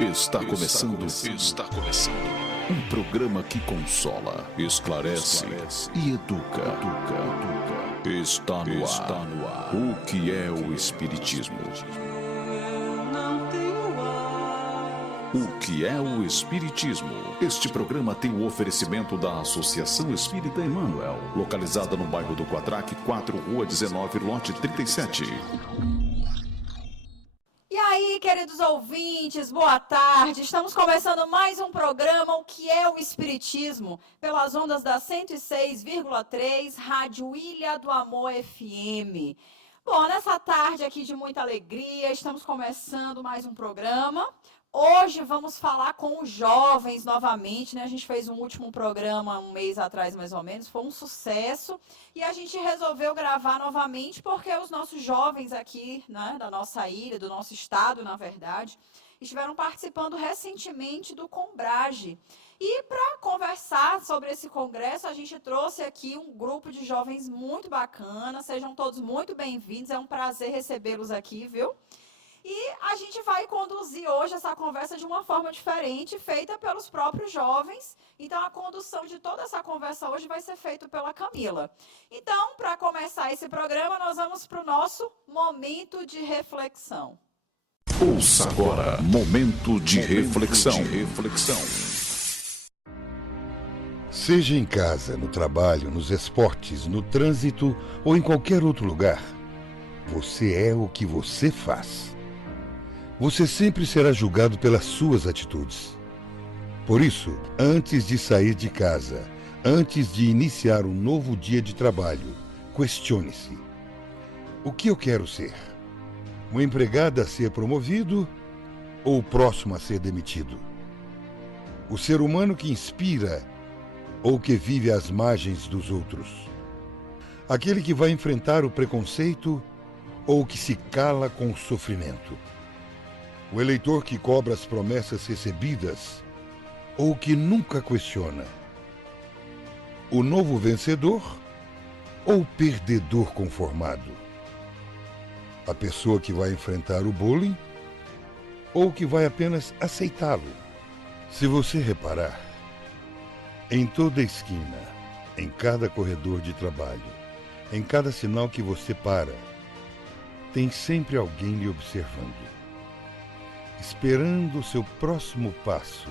Está começando um programa que consola, esclarece e educa. Está no ar. O que é o Espiritismo? O que é o Espiritismo? Este programa tem o oferecimento da Associação Espírita Emmanuel, localizada no bairro do Quatraque, 4, Rua 19, lote 37. E aí, queridos ouvintes, boa tarde. Estamos começando mais um programa, O que é o Espiritismo, pelas ondas da 106,3, Rádio Ilha do Amor FM. Bom, nessa tarde aqui de muita alegria, estamos começando mais um programa. Hoje vamos falar com os jovens novamente, né? A gente fez um último programa um mês atrás, mais ou menos, foi um sucesso. E a gente resolveu gravar novamente porque os nossos jovens aqui, né, da nossa ilha, do nosso estado, na verdade, estiveram participando recentemente do Combrage. E para conversar sobre esse congresso, a gente trouxe aqui um grupo de jovens muito bacana. Sejam todos muito bem-vindos, é um prazer recebê-los aqui, viu? E a gente vai conduzir hoje essa conversa de uma forma diferente, feita pelos próprios jovens. Então, a condução de toda essa conversa hoje vai ser feita pela Camila. Então, para começar esse programa, nós vamos para o nosso momento de reflexão. Ouça agora, momento de reflexão. Seja em casa, no trabalho, nos esportes, no trânsito ou em qualquer outro lugar, você é o que você faz. Você sempre será julgado pelas suas atitudes. Por isso, antes de sair de casa, antes de iniciar um novo dia de trabalho, questione-se: o que eu quero ser? Um empregado a ser promovido ou o próximo a ser demitido? O ser humano que inspira ou que vive às margens dos outros? Aquele que vai enfrentar o preconceito ou que se cala com o sofrimento? O eleitor que cobra as promessas recebidas ou que nunca questiona? O novo vencedor ou o perdedor conformado? A pessoa que vai enfrentar o bullying ou que vai apenas aceitá-lo? Se você reparar, em toda esquina, em cada corredor de trabalho, em cada sinal que você para, tem sempre alguém lhe observando, esperando o seu próximo passo,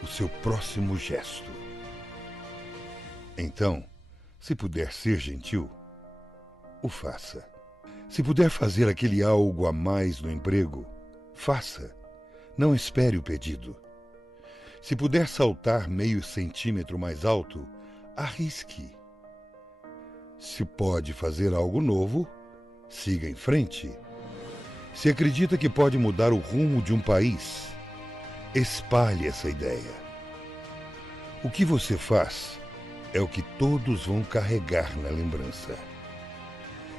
o seu próximo gesto. Então, se puder ser gentil, o faça. Se puder fazer aquele algo a mais no emprego, faça. Não espere o pedido. Se puder saltar meio centímetro mais alto, arrisque. Se pode fazer algo novo, siga em frente. Se acredita que pode mudar o rumo de um país, espalhe essa ideia. O que você faz é o que todos vão carregar na lembrança.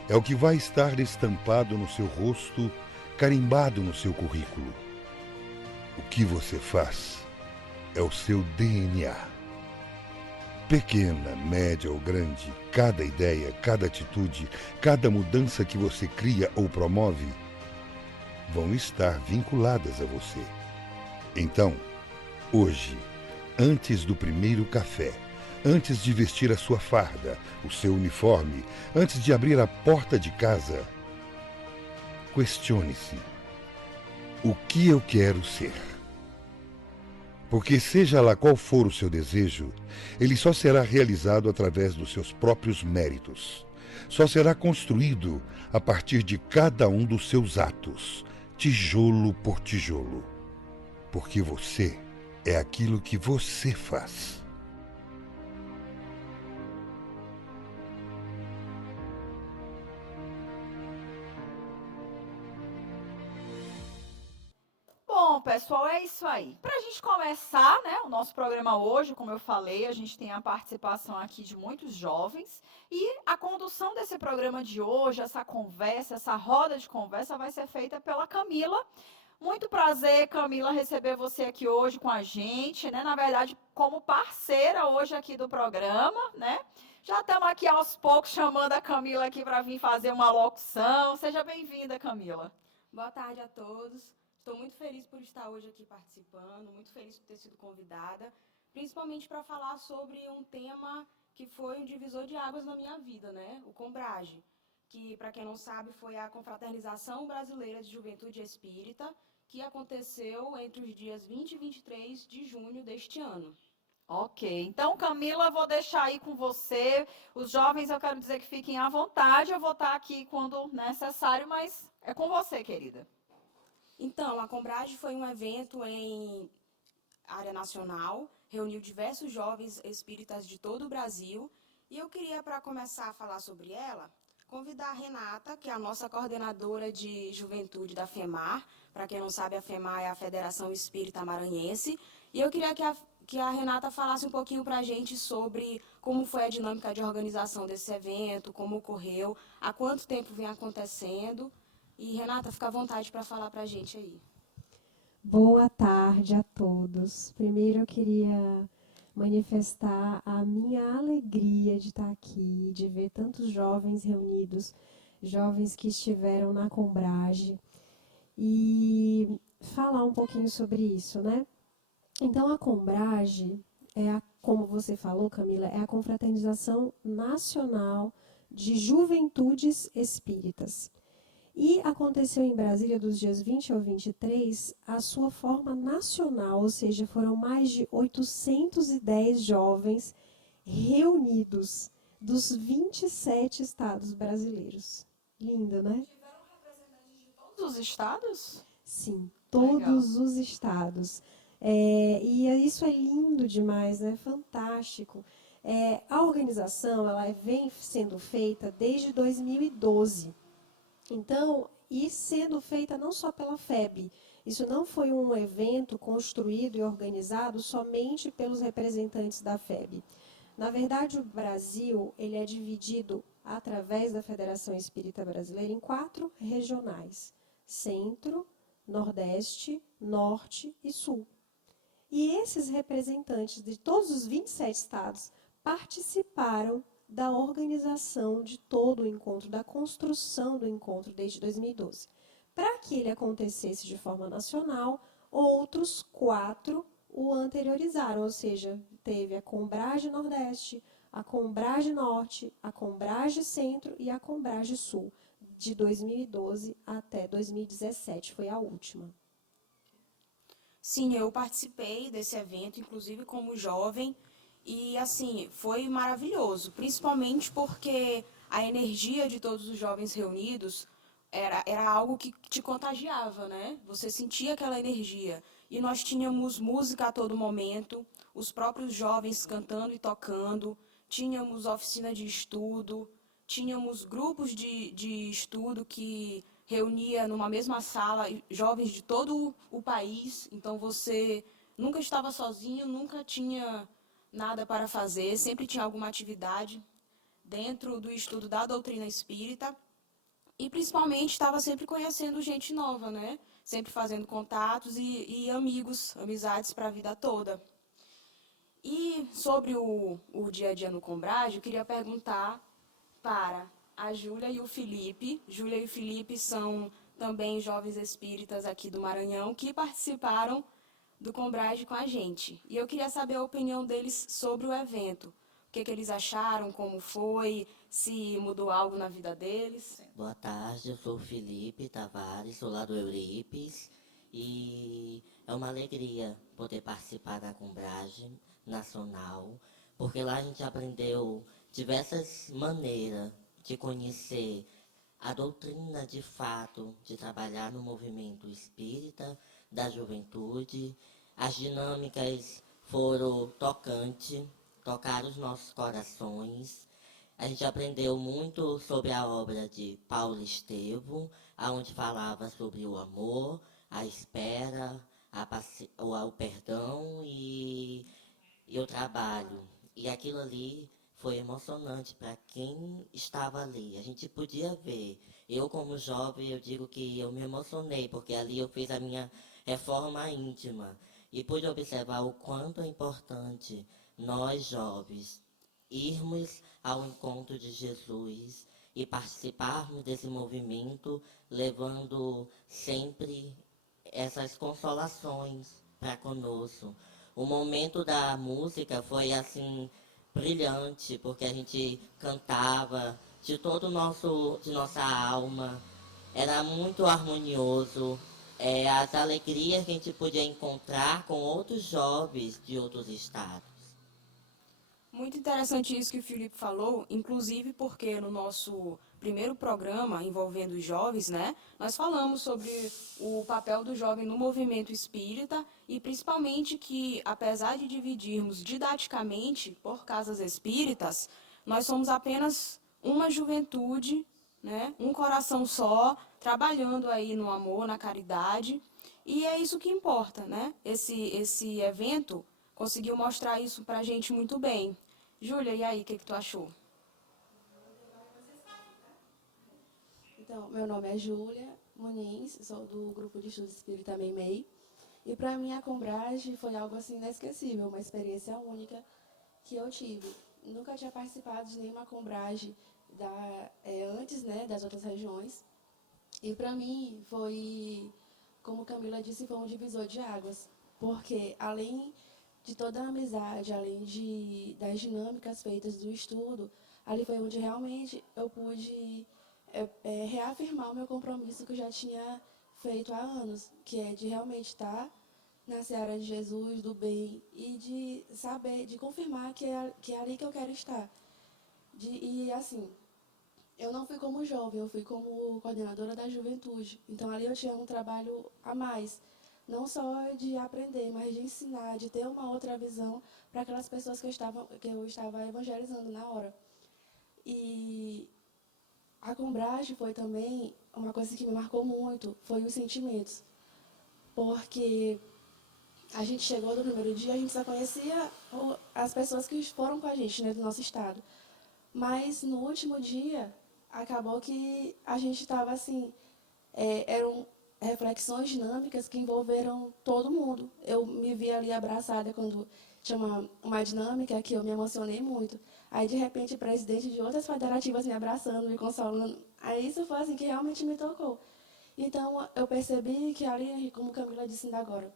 É o que vai estar estampado no seu rosto, carimbado no seu currículo. O que você faz é o seu DNA. Pequena, média ou grande, cada ideia, cada atitude, cada mudança que você cria ou promove, vão estar vinculadas a você. Então, hoje, antes do primeiro café, antes de vestir a sua farda, o seu uniforme, antes de abrir a porta de casa, questione-se: o que eu quero ser? Porque seja lá qual for o seu desejo, ele só será realizado através dos seus próprios méritos. Só será construído a partir de cada um dos seus atos, tijolo por tijolo. Porque você é aquilo que você faz. Bom, pessoal, é isso aí. Para a gente começar, né, o nosso programa hoje, como eu falei, a gente tem a participação aqui de muitos jovens e a condução desse programa de hoje, essa conversa, essa roda de conversa vai ser feita pela Camila. Muito prazer, Camila, receber você aqui hoje com a gente, né? Na verdade, como parceira hoje aqui do programa, né? Já estamos aqui aos poucos chamando a Camila aqui para vir fazer uma locução. Seja bem-vinda, Camila. Boa tarde a todos. Estou muito feliz por estar hoje aqui participando, muito feliz por ter sido convidada, principalmente para falar sobre um tema que foi um divisor de águas na minha vida, né? O Combrage, que, para quem não sabe, foi a Confraternização Brasileira de Juventude Espírita, que aconteceu entre os dias 20 e 23 de junho deste ano. Ok, então Camila, vou deixar aí com você. Os jovens, eu quero dizer que fiquem à vontade, eu vou estar aqui quando necessário, mas é com você, querida. Então, a Combrage foi um evento em área nacional, reuniu diversos jovens espíritas de todo o Brasil, e eu queria, para começar a falar sobre ela, convidar a Renata, que é a nossa coordenadora de juventude da FEMAR. Para quem não sabe, a FEMAR é a Federação Espírita Maranhense, e eu queria que a Renata falasse um pouquinho para a gente sobre como foi a dinâmica de organização desse evento, como ocorreu, há quanto tempo vem acontecendo. E, Renata, fica à vontade para falar para a gente aí. Boa tarde a todos. Primeiro eu queria manifestar a minha alegria de estar aqui, de ver tantos jovens reunidos, jovens que estiveram na Combrage, e falar um pouquinho sobre isso, né? Então, a Combrage, como você falou, Camila, é a Confraternização Nacional de Juventudes Espíritas. E aconteceu em Brasília, dos dias 20 ao 23, a sua forma nacional, ou seja, foram mais de 810 jovens reunidos dos 27 estados brasileiros. Lindo, né? Tiveram representantes de todos os estados? Sim, todos Legal. os estados. E isso é lindo demais, né? Fantástico. A organização ela vem sendo feita desde 2012. Então, e sendo feita não só pela FEB, isso não foi um evento construído e organizado somente pelos representantes da FEB. Na verdade, o Brasil ele é dividido, através da Federação Espírita Brasileira, em 4 regionais: Centro, Nordeste, Norte e Sul. E esses representantes de todos os 27 estados participaram da organização de todo o encontro, da construção do encontro desde 2012. Para que ele acontecesse de forma nacional, outros 4 o anteriorizaram, ou seja, teve a Combrage Nordeste, a Combrage Norte, a Combrage Centro e a Combrage Sul, de 2012 até 2017, foi a última. Sim, eu participei desse evento, inclusive como jovem, e assim, foi maravilhoso, principalmente porque a energia de todos os jovens reunidos era algo que te contagiava, né? Você sentia aquela energia. E nós tínhamos música a todo momento, os próprios jovens cantando e tocando, tínhamos oficina de estudo, tínhamos grupos de estudo que reunia numa mesma sala jovens de todo o país. Então você nunca estava sozinho, nunca tinha nada para fazer, sempre tinha alguma atividade dentro do estudo da doutrina espírita. E principalmente estava sempre conhecendo gente nova, né? Sempre fazendo contatos e amigos, amizades para a vida toda. E sobre o dia a dia no Combrage, eu queria perguntar para a Júlia e o Felipe. Júlia e o Felipe são também jovens espíritas aqui do Maranhão que participaram do Combrage com a gente. E eu queria saber a opinião deles sobre o evento. O que eles acharam, como foi, se mudou algo na vida deles. Boa tarde, eu sou o Felipe Tavares, sou lá do Euripes, e é uma alegria poder participar da Combrage Nacional, porque lá a gente aprendeu diversas maneiras de conhecer a doutrina de fato, de trabalhar no movimento espírita, da juventude. As dinâmicas foram tocantes, tocaram os nossos corações. A gente aprendeu muito sobre a obra de Paulo Estevo, onde falava sobre o amor, a espera, o perdão e o trabalho. E aquilo ali foi emocionante para quem estava ali. A gente podia ver. Eu, como jovem, eu digo que eu me emocionei, porque ali eu fiz a minha reforma íntima. E pude observar o quanto é importante nós, jovens, irmos ao encontro de Jesus e participarmos desse movimento, levando sempre essas consolações para conosco. O momento da música foi assim brilhante, porque a gente cantava de todo de nossa alma, era muito harmonioso. As alegrias que a gente podia encontrar com outros jovens de outros estados. Muito interessante isso que o Felipe falou, inclusive porque no nosso primeiro programa envolvendo os jovens, né, nós falamos sobre o papel do jovem no movimento espírita e principalmente que, apesar de dividirmos didaticamente por casas espíritas, nós somos apenas uma juventude, né, um coração só, trabalhando aí no amor, na caridade, e é isso que importa, né? Esse evento conseguiu mostrar isso pra gente muito bem. Júlia, e aí, o que tu achou? Então, meu nome é Júlia Muniz, sou do grupo de estudos espírita Meimei. E para mim a Combrage foi algo assim inesquecível, uma experiência única que eu tive. Nunca tinha participado de nenhuma Combrage antes, né, das outras regiões. E para mim foi, como Camila disse, foi um divisor de águas. Porque além de toda a amizade, além das dinâmicas feitas do estudo, ali foi onde realmente eu pude reafirmar o meu compromisso que eu já tinha feito há anos, que é de realmente estar na seara de Jesus, do bem, e de saber, de confirmar que é ali que eu quero estar. E assim, eu não fui como jovem, eu fui como coordenadora da juventude. Então ali eu tinha um trabalho a mais, não só de aprender, mas de ensinar, de ter uma outra visão para aquelas pessoas que eu estava evangelizando na hora. E a Combrage foi também uma coisa que me marcou muito, foi os sentimentos. Porque a gente chegou no primeiro dia, a gente só conhecia as pessoas que foram com a gente, né, do nosso estado. Mas no último dia, acabou que a gente estava assim, eram reflexões dinâmicas que envolveram todo mundo. Eu me vi ali abraçada quando tinha uma dinâmica que eu me emocionei muito. Aí, de repente, o presidente de outras federativas me abraçando, me consolando. Aí, isso foi assim que realmente me tocou. Então, eu percebi que ali, como Camila disse ainda agora,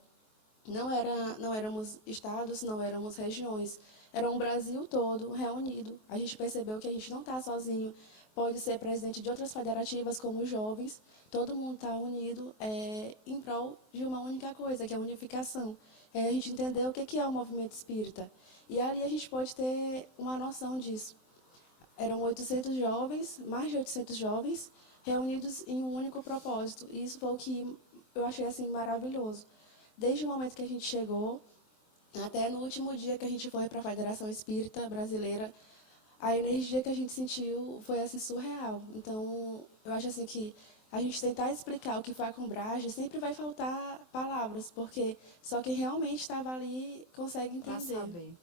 não éramos estados, não éramos regiões. Era um Brasil todo reunido. A gente percebeu que a gente não está sozinho. Pode ser presidente de outras federativas, como os jovens. Todo mundo está unido em prol de uma única coisa, que é a unificação. A gente entendeu o que é o movimento espírita. E ali a gente pode ter uma noção disso. Eram 800 jovens, mais de 800 jovens, reunidos em um único propósito. E isso foi o que eu achei assim, maravilhoso. Desde o momento que a gente chegou, até no último dia que a gente foi para a Federação Espírita Brasileira, a energia que a gente sentiu foi assim, surreal. Então, eu acho assim que a gente tentar explicar o que foi a Combrage, sempre vai faltar palavras, porque só quem realmente estava ali consegue entender. Saber.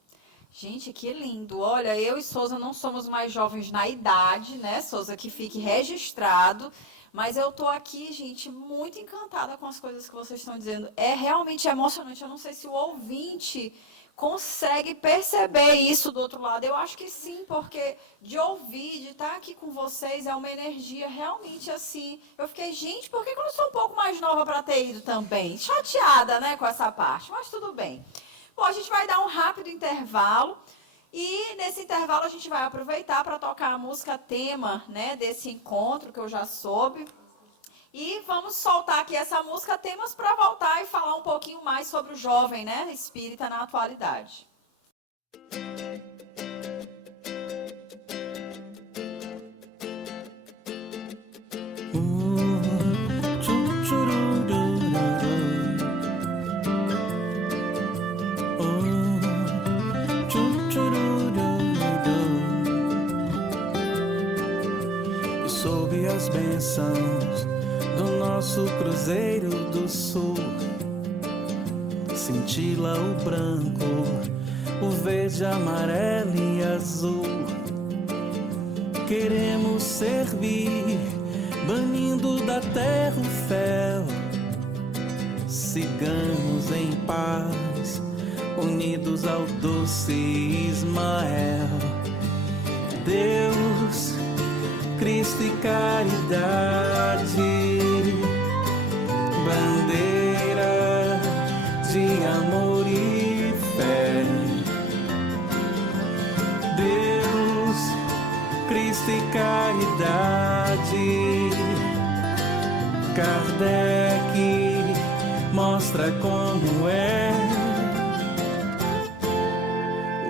Gente, que lindo. Olha, eu e Souza não somos mais jovens na idade, né, Souza, que fique registrado, mas eu tô aqui, gente, muito encantada com as coisas que vocês estão dizendo. É realmente emocionante. Eu não sei se o ouvinte consegue perceber isso do outro lado. Eu acho que sim, porque de ouvir, de estar aqui com vocês, é uma energia realmente assim. Eu fiquei, gente, por que eu não sou um pouco mais nova para ter ido também? Chateada, né, com essa parte, mas tudo bem. Bom, a gente vai dar um rápido intervalo e nesse intervalo a gente vai aproveitar para tocar a música tema, né, desse encontro que eu já soube. E vamos soltar aqui essa música, temas para voltar e falar um pouquinho mais sobre o jovem, né, espírita na atualidade. Sob as bênçãos do nosso Cruzeiro do Sul, cintila o branco, o verde, amarelo e azul. Queremos servir, banindo da terra o fel. Sigamos em paz, unidos ao doce Ismael. Deus, Cristo e caridade, bandeira de amor e fé. Deus, Cristo e caridade. Kardec mostra como é.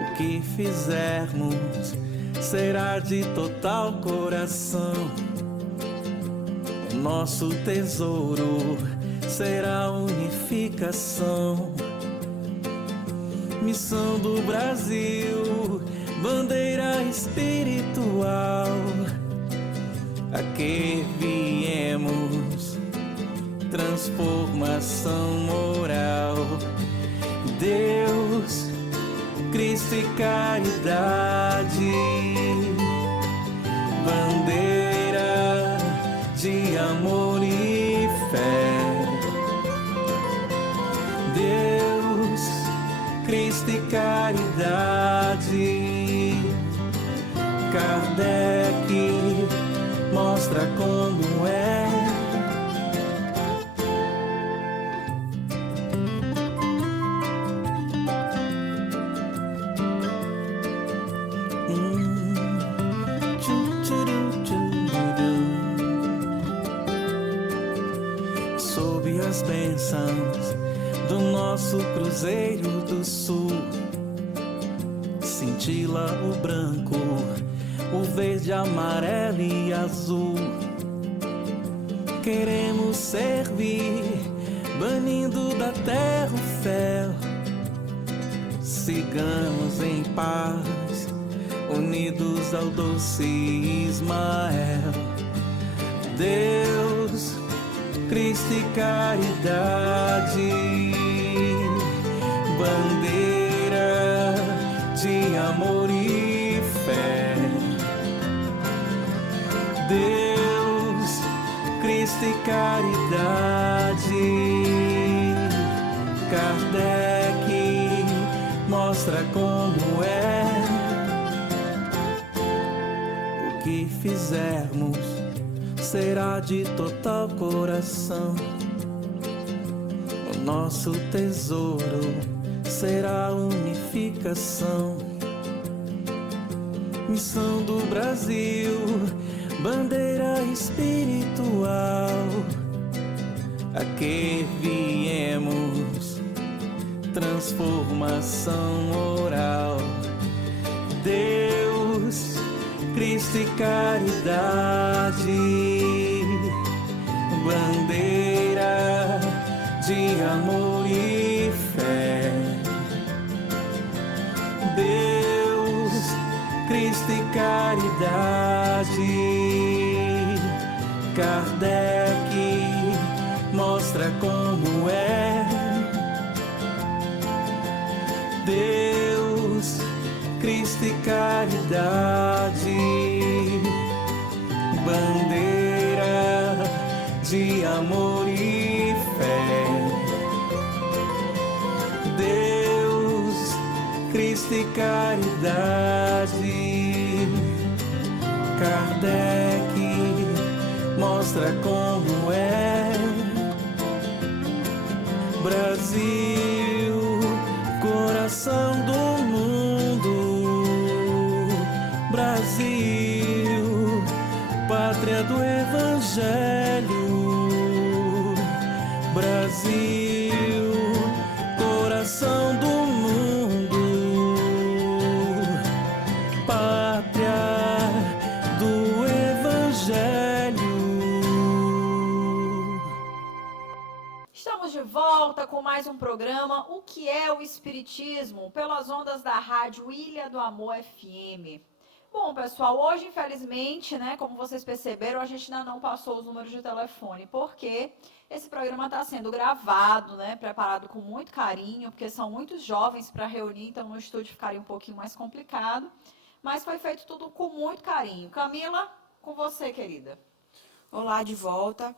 O que fizermos será de total coração. Nosso tesouro será unificação. Missão do Brasil, bandeira espiritual, a que viemos, transformação moral. Deus, Cristo e caridade, bandeira de amor e fé. Deus, Cristo e caridade. Kardec mostra como é. Sob as bênçãos do nosso Cruzeiro do Sul, cintila o branco, o verde, amarelo e azul. Queremos servir, banindo da terra o fel. Sigamos em paz, unidos ao doce Ismael. Deus, Cristo e caridade, bandeira de amor e fé. Deus, Cristo e caridade. Kardec mostra como é. O que fizermos será de total coração. O nosso tesouro será unificação. Missão do Brasil, bandeira espiritual, a que viemos, transformação moral. Deus, Cristo e caridade, bandeira de amor e fé. Deus, Cristo e caridade. Kardec mostra como é. Deus, Cristo e caridade, bandeira de amor e fé. Deus, Cristo e caridade. Kardec mostra como é. Brasil, coração do mundo. Brasil, pátria do Evangelho. Brasil, coração do mundo. Pátria do Evangelho. Estamos de volta com mais um programa O que é o Espiritismo? Pelas ondas da rádio Ilha do Amor FM. Bom, pessoal, hoje, infelizmente, né, como vocês perceberam, a gente ainda não passou os números de telefone, porque esse programa está sendo gravado, né, preparado com muito carinho, porque são muitos jovens para reunir, então no estúdio ficaria um pouquinho mais complicado, mas foi feito tudo com muito carinho. Camila, com você, querida. Olá, de volta.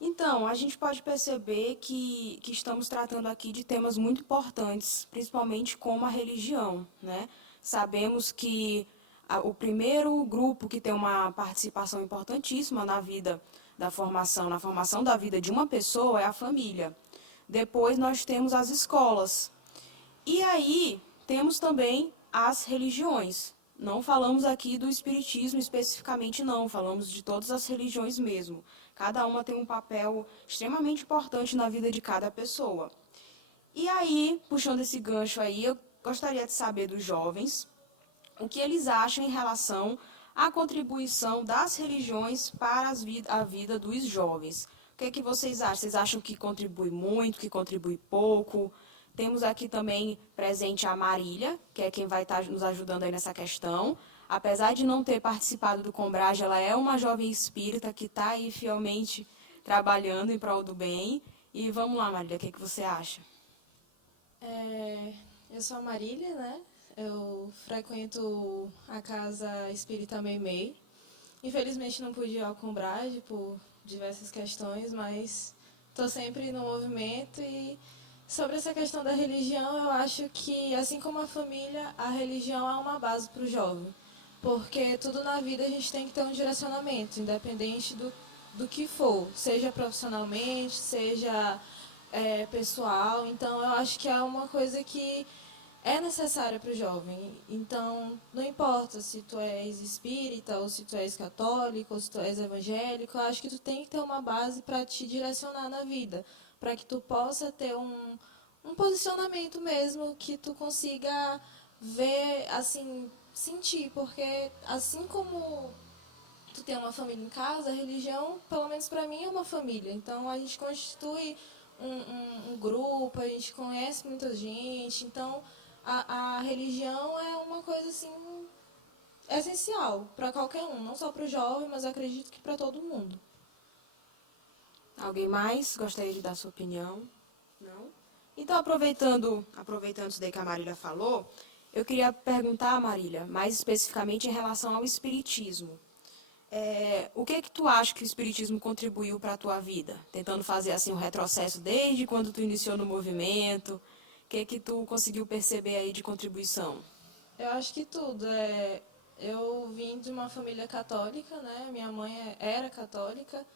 Então, a gente pode perceber que estamos tratando aqui de temas muito importantes, principalmente como a religião, né? Sabemos que o primeiro grupo que tem uma participação importantíssima na vida da formação, na formação da vida de uma pessoa é a família. Depois nós temos as escolas. E aí temos também as religiões. Não falamos aqui do espiritismo especificamente, não. Falamos de todas as religiões mesmo. Cada uma tem um papel extremamente importante na vida de cada pessoa. E aí, puxando esse gancho aí, eu gostaria de saber dos jovens o que eles acham em relação à contribuição das religiões para a vida dos jovens. O que é que vocês acham? Vocês acham que contribui muito, que contribui pouco? Temos aqui também presente a Marília, que é quem vai estar nos ajudando aí nessa questão. Apesar de não ter participado do Combrage, ela é uma jovem espírita que está aí fielmente trabalhando em prol do bem. E vamos lá, Marília, o que é que você acha? Eu sou a Marília, né? Eu frequento a Casa Espírita Meimei. Infelizmente não pude ir ao Combrage por diversas questões, mas estou sempre no movimento. E sobre essa questão da religião, eu acho que, assim como a família, a religião é uma base para o jovem. Porque tudo na vida a gente tem que ter um direcionamento, independente do que for, seja profissionalmente, seja pessoal. Então, eu acho que é uma coisa que é necessária para o jovem. Então, não importa se tu és espírita, ou se tu és católico, ou se tu és evangélico, eu acho que tu tem que ter uma base para te direcionar na vida, para que tu possa ter um posicionamento mesmo, que tu consiga ver, assim, sentir, porque assim como tu tem uma família em casa, a religião, pelo menos para mim, é uma família. Então, a gente constitui um grupo, a gente conhece muita gente. Então, a religião é uma coisa, assim, essencial para qualquer um, não só para o jovem, mas eu acredito que para todo mundo. Alguém mais gostaria de dar sua opinião? Não? Então, aproveitando isso daí que a Marília falou, eu queria perguntar a Marília, mais especificamente em relação ao espiritismo. O que tu acha que o espiritismo contribuiu para a tua vida? Tentando fazer assim um retrocesso desde quando tu iniciou no movimento. O que tu conseguiu perceber aí de contribuição? Eu acho que tudo. Eu vim de uma família católica, né? Minha mãe era católica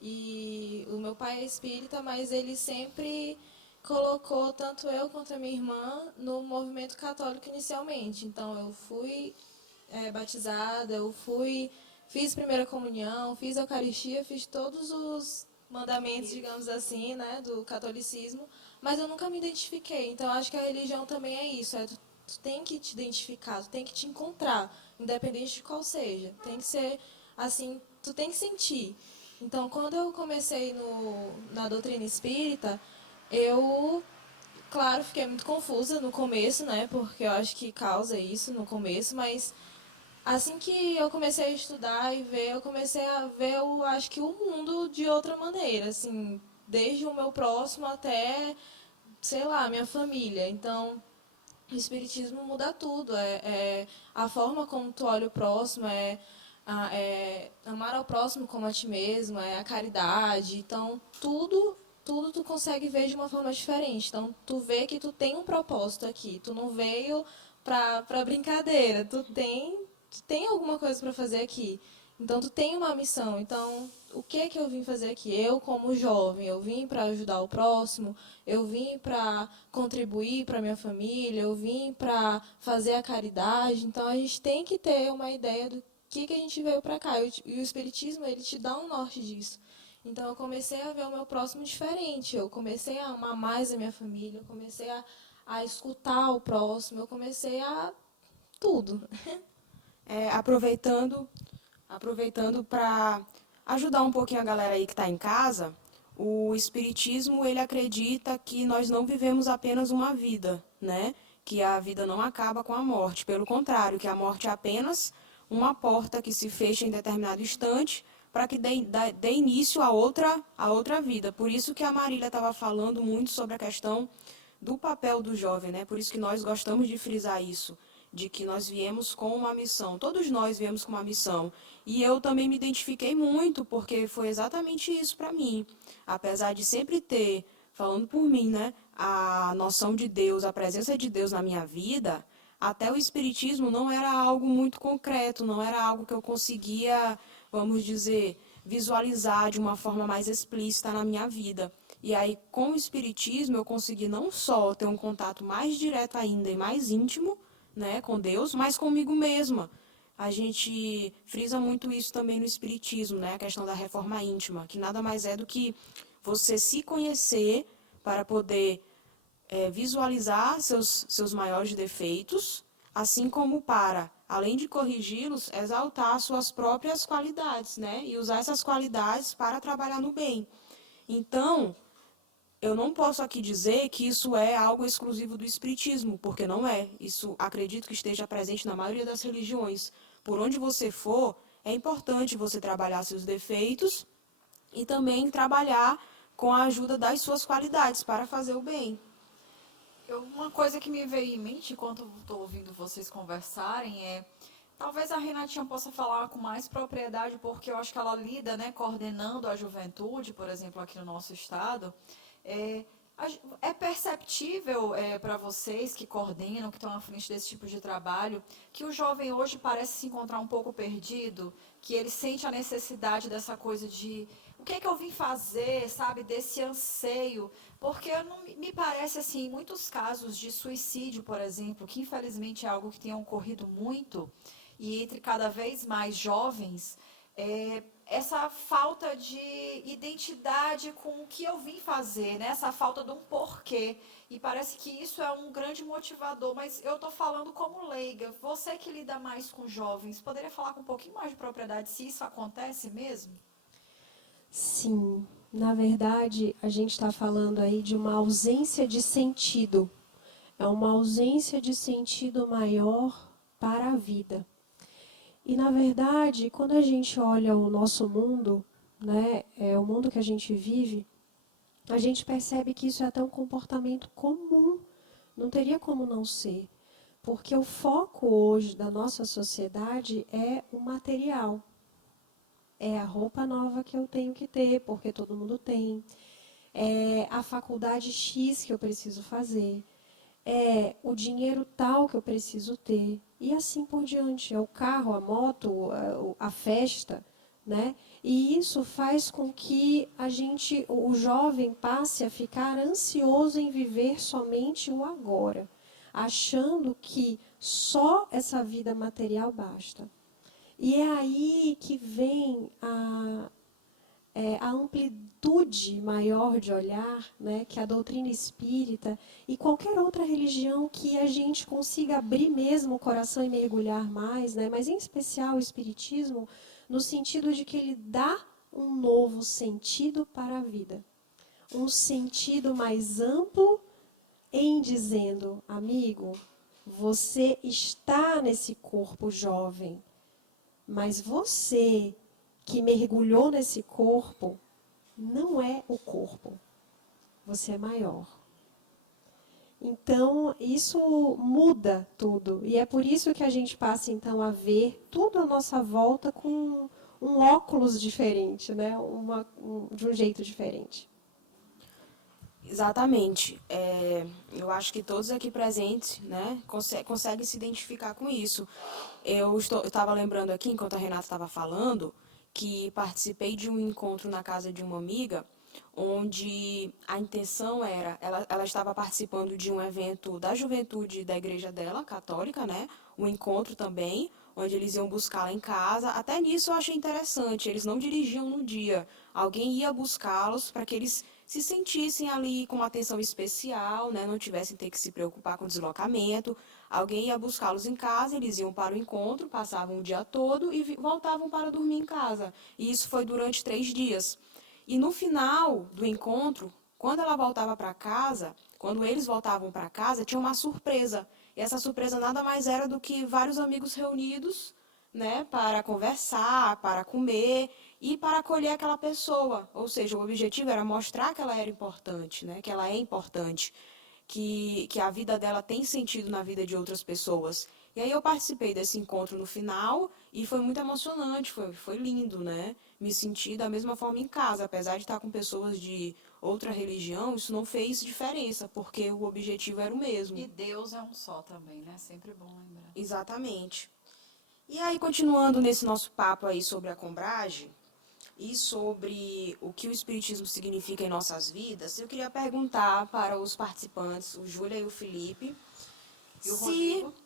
e o meu pai é espírita, mas ele sempre colocou tanto eu quanto a minha irmã no movimento católico inicialmente. Então, eu fui batizada, fiz primeira comunhão, fiz Eucaristia, fiz todos os mandamentos, digamos assim, né, do catolicismo, mas eu nunca me identifiquei. Então, eu acho que a religião também é isso, tu tem que te identificar, tu tem que te encontrar, independente de qual seja. Tem que ser, assim, tu tem que sentir. Então, quando eu comecei na doutrina espírita, eu, claro, fiquei muito confusa no começo, né? Porque eu acho que causa isso no começo, mas assim que eu comecei a estudar e ver, eu comecei a ver, eu acho que o mundo de outra maneira, assim, desde o meu próximo até, sei lá, minha família. Então, o espiritismo muda tudo, a forma como tu olha o próximo, amar ao próximo como a ti mesmo, é a caridade. Então, tudo tu consegue ver de uma forma diferente. Então, tu vê que tu tem um propósito aqui. Tu não veio pra brincadeira. Tu tem alguma coisa para fazer aqui. Então, tu tem uma missão. Então, o que é que eu vim fazer aqui? Eu, como jovem, eu vim para ajudar o próximo, eu vim para contribuir para minha família, eu vim para fazer a caridade. Então, a gente tem que ter uma ideia do que a gente veio para cá. E o Espiritismo, ele te dá um norte disso. Então, eu comecei a ver o meu próximo diferente. Eu comecei a amar mais a minha família, eu comecei a escutar o próximo, eu comecei a tudo. Aproveitando para ajudar um pouquinho a galera aí que está em casa, o Espiritismo, ele acredita que nós não vivemos apenas uma vida, né? Que a vida não acaba com a morte. Pelo contrário, que a morte é apenas uma porta que se fecha em determinado instante para que dê início a outra vida. Por isso que a Marília estava falando muito sobre a questão do papel do jovem, né? Por isso que nós gostamos de frisar isso, de que nós viemos com uma missão. Todos nós viemos com uma missão. E eu também me identifiquei muito, porque foi exatamente isso para mim. Apesar de sempre ter, falando por mim, né, a noção de Deus, a presença de Deus na minha vida, até o Espiritismo não era algo muito concreto, não era algo que eu conseguia, vamos dizer, visualizar de uma forma mais explícita na minha vida. E aí, com o espiritismo, eu consegui não só ter um contato mais direto ainda e mais íntimo, né, com Deus, mas comigo mesma. A gente frisa muito isso também no espiritismo, né, a questão da reforma íntima, que nada mais é do que você se conhecer para poder visualizar seus maiores defeitos, assim como para, além de corrigi-los, exaltar suas próprias qualidades, né, e usar essas qualidades para trabalhar no bem. Então, eu não posso aqui dizer que isso é algo exclusivo do espiritismo, porque não é. Isso acredito que esteja presente na maioria das religiões. Por onde você for, é importante você trabalhar seus defeitos e também trabalhar com a ajuda das suas qualidades para fazer o bem. Uma coisa que me veio em mente enquanto estou ouvindo vocês conversarem é, talvez a Renatinha possa falar com mais propriedade, porque eu acho que ela lida, né, coordenando a juventude, por exemplo, aqui no nosso estado. É perceptível para vocês que coordenam, que estão à frente desse tipo de trabalho, que o jovem hoje parece se encontrar um pouco perdido, que ele sente a necessidade dessa coisa de o que é que eu vim fazer, sabe, desse anseio, porque não me parece assim, em muitos casos de suicídio, por exemplo, que infelizmente é algo que tem ocorrido muito, e entre cada vez mais jovens, essa falta de identidade com o que eu vim fazer, né? Essa falta de um porquê. E parece que isso é um grande motivador, mas eu estou falando como leiga. Você que lida mais com jovens, poderia falar com um pouquinho mais de propriedade se isso acontece mesmo? Sim, na verdade, a gente está falando aí de uma ausência de sentido. É uma ausência de sentido maior para a vida. E, na verdade, quando a gente olha o nosso mundo, né, o mundo que a gente vive, a gente percebe que isso é até um comportamento comum. Não teria como não ser. Porque o foco hoje da nossa sociedade é o material. É a roupa nova que eu tenho que ter, porque todo mundo tem. É a faculdade X que eu preciso fazer. É o dinheiro tal que eu preciso ter. E assim por diante. É o carro, a moto, a festa, né? E isso faz com que o jovem passe a ficar ansioso em viver somente o agora, achando que só essa vida material basta. E é aí que vem a amplitude maior de olhar, né, que a doutrina espírita e qualquer outra religião que a gente consiga abrir mesmo o coração e mergulhar mais, né, mas em especial o espiritismo, no sentido de que ele dá um novo sentido para a vida. Um sentido mais amplo em dizendo, amigo, você está nesse corpo jovem, mas você que mergulhou nesse corpo, não é o corpo. Você é maior. Então, isso muda tudo. E é por isso que a gente passa, então, a ver tudo à nossa volta com um óculos diferente, né? De um jeito diferente. Exatamente. Eu acho que todos aqui presentes, né, conseguem se identificar com isso. Eu estava lembrando aqui, enquanto a Renata estava falando, que participei de um encontro na casa de uma amiga, onde a intenção era, ela estava participando de um evento da juventude da igreja dela, católica, né? Um encontro também, onde eles iam buscá-la em casa. Até nisso eu achei interessante, eles não dirigiam no dia. Alguém ia buscá-los para que eles se sentissem ali com uma atenção especial, né? Não tivessem ter que se preocupar com deslocamento. Alguém ia buscá-los em casa, eles iam para o encontro, passavam o dia todo e voltavam para dormir em casa. E isso foi durante 3 dias. E no final do encontro, quando ela voltava para casa, quando eles voltavam para casa, tinha uma surpresa. E essa surpresa nada mais era do que vários amigos reunidos, né, para conversar, para comer e para acolher aquela pessoa. Ou seja, o objetivo era mostrar que ela era importante, né, que ela é importante, que a vida dela tem sentido na vida de outras pessoas. E aí eu participei desse encontro no final e foi muito emocionante, foi lindo, né? Me senti da mesma forma em casa, apesar de estar com pessoas de outra religião, isso não fez diferença, porque o objetivo era o mesmo. E Deus é um só também, né? Sempre bom lembrar. Exatamente. E aí, continuando nesse nosso papo aí sobre a Combrage, e sobre o que o Espiritismo significa em nossas vidas, eu queria perguntar para os participantes, o Júlia e o Felipe,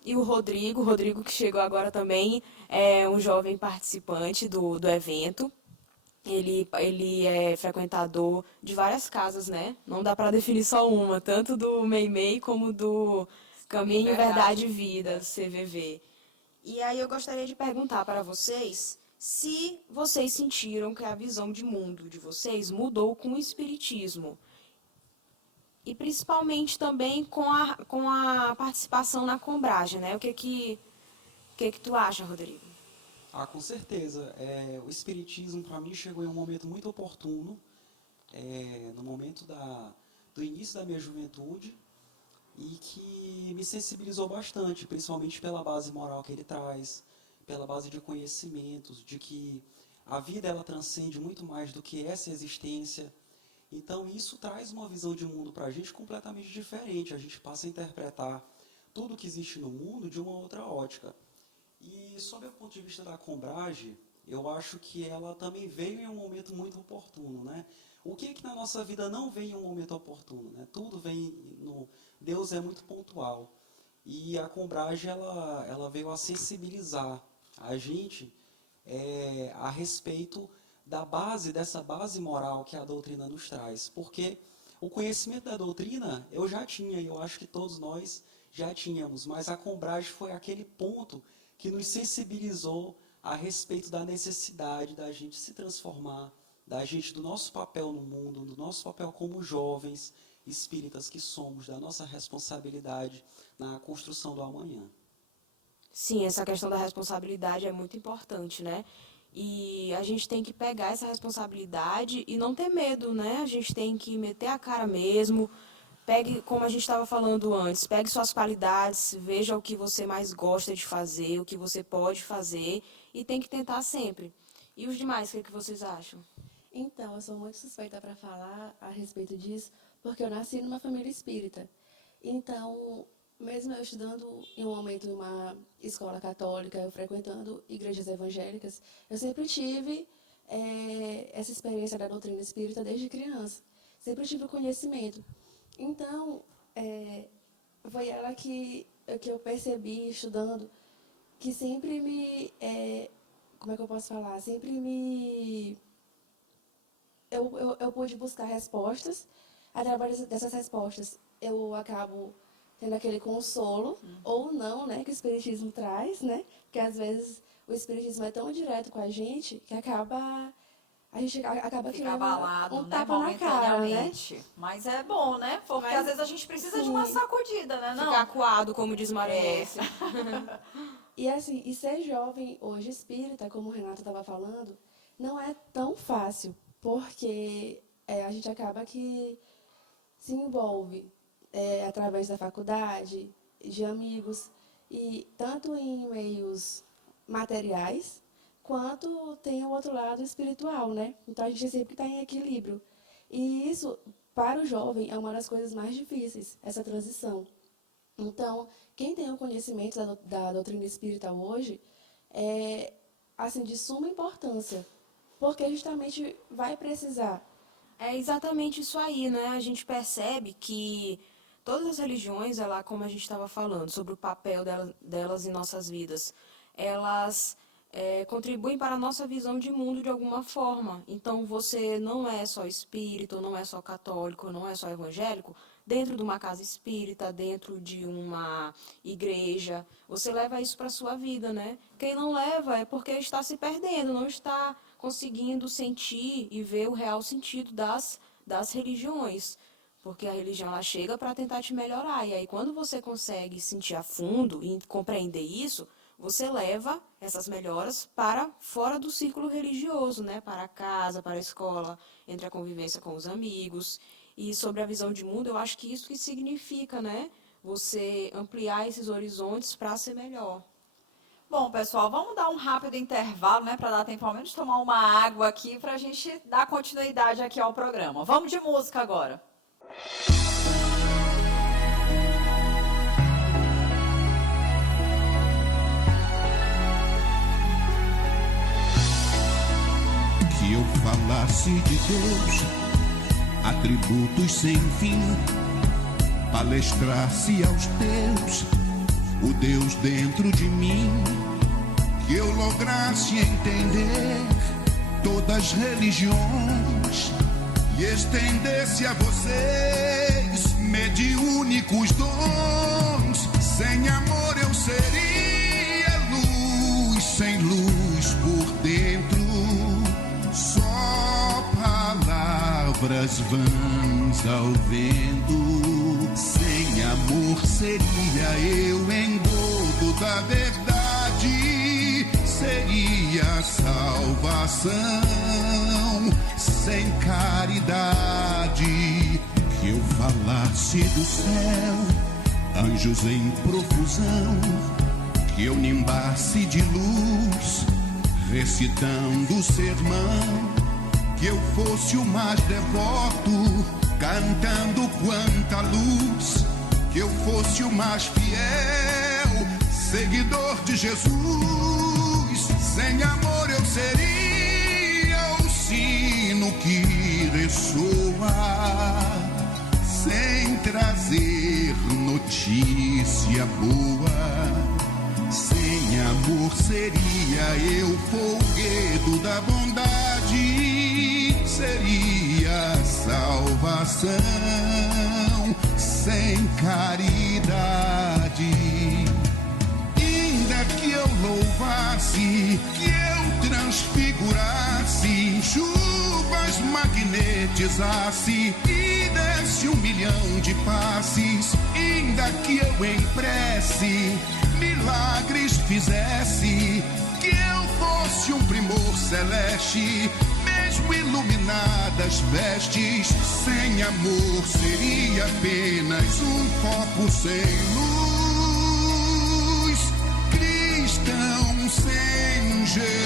e o Rodrigo, que chegou agora também, é um jovem participante do evento. Ele é frequentador de várias casas, né? Não dá para definir só uma, tanto do Meimei como do Caminho, Verdade e Vida, CVV. E aí eu gostaria de perguntar para vocês se vocês sentiram que a visão de mundo de vocês mudou com o Espiritismo. E principalmente também com a participação na Combrage, né? O que tu acha, Rodrigo? Ah, com certeza. O Espiritismo, para mim, chegou em um momento muito oportuno, no momento do início da minha juventude, e que me sensibilizou bastante, principalmente pela base moral que ele traz, pela base de conhecimentos, de que a vida ela transcende muito mais do que essa existência. Então, isso traz uma visão de mundo para a gente completamente diferente. A gente passa a interpretar tudo que existe no mundo de uma outra ótica. E, sob o ponto de vista da Combrage, eu acho que ela também veio em um momento muito oportuno, né? O que na nossa vida não vem em um momento oportuno, né? Tudo vem Deus é muito pontual. E a Combrage, ela veio a sensibilizar a gente a respeito dessa base moral que a doutrina nos traz. Porque o conhecimento da doutrina eu já tinha, e eu acho que todos nós já tínhamos, mas a Combrage foi aquele ponto que nos sensibilizou a respeito da necessidade da gente se transformar, do nosso papel no mundo, do nosso papel como jovens espíritas que somos, da nossa responsabilidade na construção do amanhã. Sim, essa questão da responsabilidade é muito importante, né? E a gente tem que pegar essa responsabilidade e não ter medo, né? A gente tem que meter a cara mesmo. Pegue, como a gente estava falando antes, pegue suas qualidades, veja o que você mais gosta de fazer, o que você pode fazer e tem que tentar sempre. E os demais, o que vocês acham? Então, eu sou muito suspeita para falar a respeito disso, porque eu nasci numa família espírita. Então, mesmo eu estudando em um momento em uma escola católica, eu frequentando igrejas evangélicas, eu sempre tive essa experiência da doutrina espírita desde criança. Sempre tive o conhecimento. Então, foi ela que eu percebi estudando, que sempre me... como é que eu posso falar? Sempre me... Eu pude buscar respostas. Através dessas respostas, eu acabo tendo aquele consolo, ou não, né, que o Espiritismo traz, né? Porque, às vezes, o Espiritismo é tão direto com a gente que a gente acaba que leva abalado, um né, tapa na cara, né? Mas é bom, né? Porque Mas, às vezes a gente precisa de sim, uma sacudida, né? Não? Ficar acuado, como diz Maria. E assim, e ser jovem hoje espírita, como o Renato estava falando, não é tão fácil, porque a gente acaba que se envolve através da faculdade, de amigos, e tanto em meios materiais, quanto tem o outro lado espiritual, né? Então a gente sempre está em equilíbrio. E isso, para o jovem, é uma das coisas mais difíceis, essa transição. Então, quem tem o conhecimento da doutrina espírita hoje é assim, de suma importância, porque justamente vai precisar. É exatamente isso aí, né? A gente percebe que todas as religiões, como a gente estava falando, sobre o papel delas em nossas vidas, elas contribuem para a nossa visão de mundo de alguma forma. Então, você não é só espírita, não é só católico, não é só evangélico, dentro de uma casa espírita, dentro de uma igreja, você leva isso para a sua vida, né? Quem não leva é porque está se perdendo, não está conseguindo sentir e ver o real sentido das religiões. Porque a religião ela chega para tentar te melhorar. E aí, quando você consegue sentir a fundo e compreender isso, você leva essas melhoras para fora do círculo religioso, né? Para a casa, para a escola, entre a convivência com os amigos. E sobre a visão de mundo, eu acho que isso que significa, né? Você ampliar esses horizontes para ser melhor. Bom, pessoal, vamos dar um rápido intervalo, né? Para dar tempo ao menos tomar uma água aqui, para a gente dar continuidade aqui ao programa. Vamos de música agora. Que eu falasse de Deus, atributos sem fim, palestrasse aos teus, o Deus dentro de mim, que eu lograsse entender todas as religiões e estendesse a vocês mediúnicos dons. Sem amor eu seria luz, sem luz por dentro, só palavras vãs ao vento. Sem amor seria eu engodo da verdade, seria salvação. Sem caridade, que eu falasse do céu, anjos em profusão, que eu nimbasse de luz, recitando o sermão, que eu fosse o mais devoto, cantando quanta luz, que eu fosse o mais fiel, seguidor de Jesus. Sem amor eu seria o sino que ressoa, sem trazer notícia boa. Sem amor seria eu folguedo da bondade, seria salvação. Sem caridade, ainda que eu louvasse, que eu transfigurasse, chuvas magnetizasse e desse 1 milhão de passes, ainda que eu em prece milagres fizesse, que eu fosse um primor celeste, mesmo iluminadas vestes. Sem amor seria apenas um foco sem luz, cristão sem Jesus.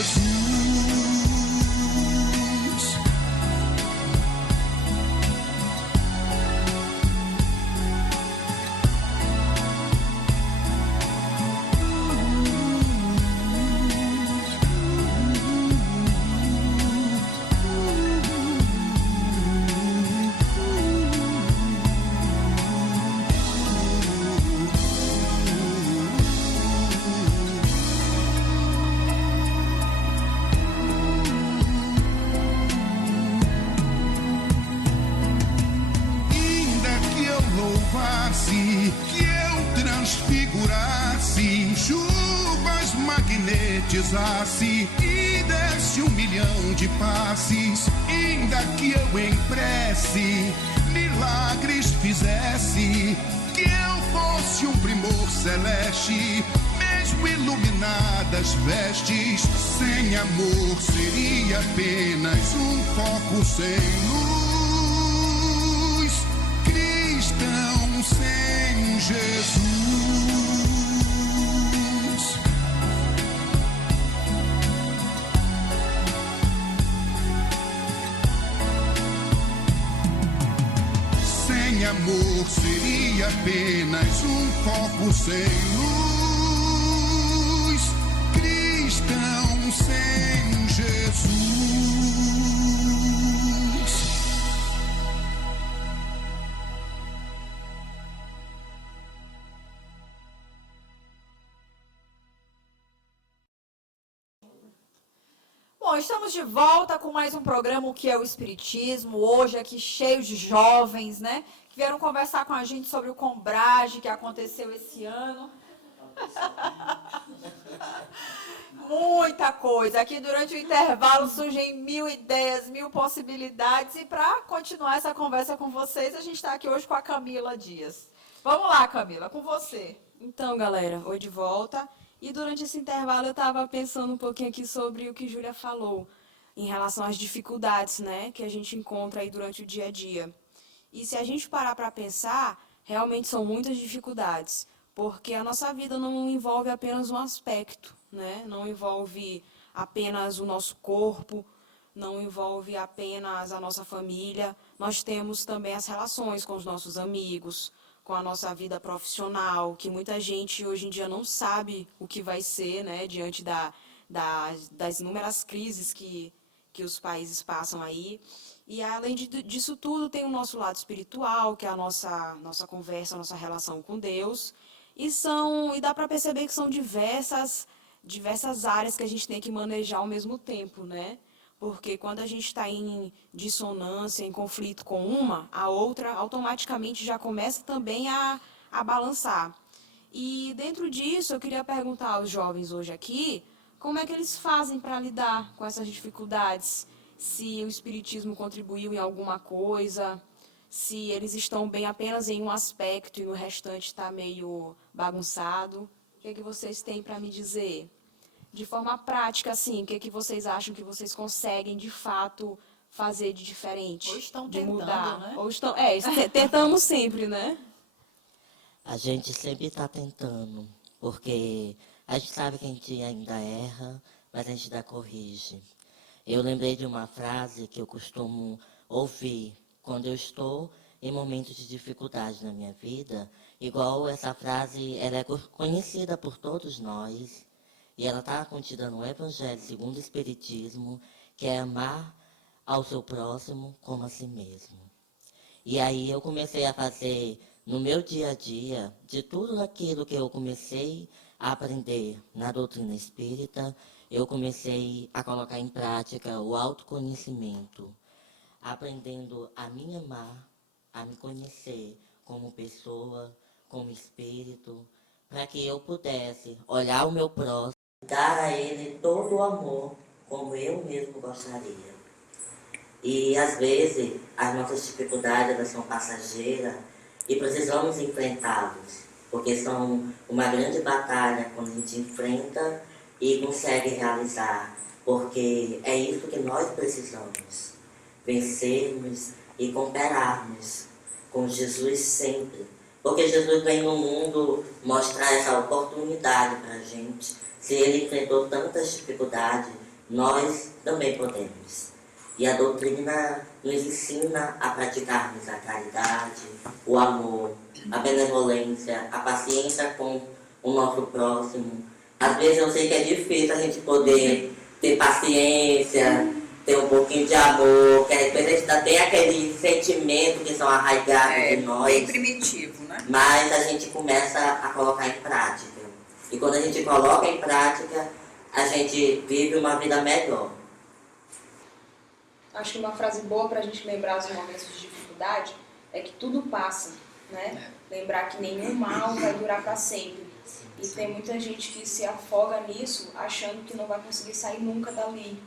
Que eu transfigurasse, chuvas magnetizasse e desse 1 milhão de passes, ainda que eu em prece milagres fizesse, que eu fosse um primor celeste, mesmo iluminadas vestes. Sem amor seria apenas um foco sem luz, cristão sem Jesus. Sem amor seria apenas um foco sem luz, cristão sem Jesus. Bom, estamos de volta com mais um programa, o que é o Espiritismo, hoje aqui cheio de jovens, né, que vieram conversar com a gente sobre o Combrage que aconteceu esse ano. Muita coisa, aqui durante o intervalo surgem 1000 ideias, 1000 possibilidades, e para continuar essa conversa com vocês, a gente está aqui hoje com a Camila Dias. Vamos lá, Camila, com você. Então, galera, hoje de volta. E durante esse intervalo eu estava pensando um pouquinho aqui sobre o que Júlia falou, em relação às dificuldades, né, que a gente encontra aí durante o dia a dia. E se a gente parar para pensar, realmente são muitas dificuldades, porque a nossa vida não envolve apenas um aspecto, né, não envolve apenas o nosso corpo, não envolve apenas a nossa família, nós temos também as relações com os nossos amigos, com a nossa vida profissional, que muita gente hoje em dia não sabe o que vai ser, né, diante das inúmeras crises que que os países passam aí. E além disso tudo, tem o nosso lado espiritual, que é a nossa conversa, a nossa relação com Deus. E dá para perceber que são diversas áreas que a gente tem que manejar ao mesmo tempo, né? Porque quando a gente está em dissonância, em conflito com uma, a outra automaticamente já começa também a balançar. E dentro disso, eu queria perguntar aos jovens hoje aqui, como é que eles fazem para lidar com essas dificuldades? Se o espiritismo contribuiu em alguma coisa, se eles estão bem apenas em um aspecto e no restante está meio bagunçado. O que vocês têm para me dizer? De forma prática, assim, o que vocês acham que vocês conseguem, de fato, fazer de diferente? Ou estão de tentando, mudar? né? Ou estão, tentamos sempre, né? A gente sempre está tentando, porque a gente sabe que a gente ainda erra, mas a gente ainda corrige. Eu lembrei de uma frase que eu costumo ouvir quando eu estou em momentos de dificuldade na minha vida. Igual essa frase, ela é conhecida por todos nós, e ela está contida no Evangelho segundo o Espiritismo, que é amar ao seu próximo como a si mesmo. E aí eu comecei a fazer no meu dia a dia, de tudo aquilo que eu comecei a aprender na doutrina espírita, eu comecei a colocar em prática o autoconhecimento, aprendendo a me amar, a me conhecer como pessoa, como espírito, para que eu pudesse olhar o meu próximo, dar a ele todo o amor, como eu mesmo gostaria. E, às vezes, as nossas dificuldades elas são passageiras e precisamos enfrentá-las, porque são uma grande batalha quando a gente enfrenta e consegue realizar, porque é isso que nós precisamos, vencermos e cooperarmos com Jesus sempre, porque Jesus vem no mundo mostrar essa oportunidade para a gente. Se ele enfrentou tantas dificuldades, nós também podemos. E a doutrina nos ensina a praticarmos a caridade, o amor, a benevolência, a paciência com o nosso próximo. Às vezes eu sei que é difícil a gente poder ter paciência, ter um pouquinho de amor, que às vezes a gente ainda tem aquele sentimento que são arraigados em nós. Bem primitivo, né? Mas a gente começa a colocar em prática. E quando a gente coloca em prática, a gente vive uma vida melhor. Acho que uma frase boa para a gente lembrar os momentos de dificuldade é que tudo passa, né? Lembrar que nenhum mal vai durar para sempre. E tem muita gente que se afoga nisso, achando que não vai conseguir sair nunca dali.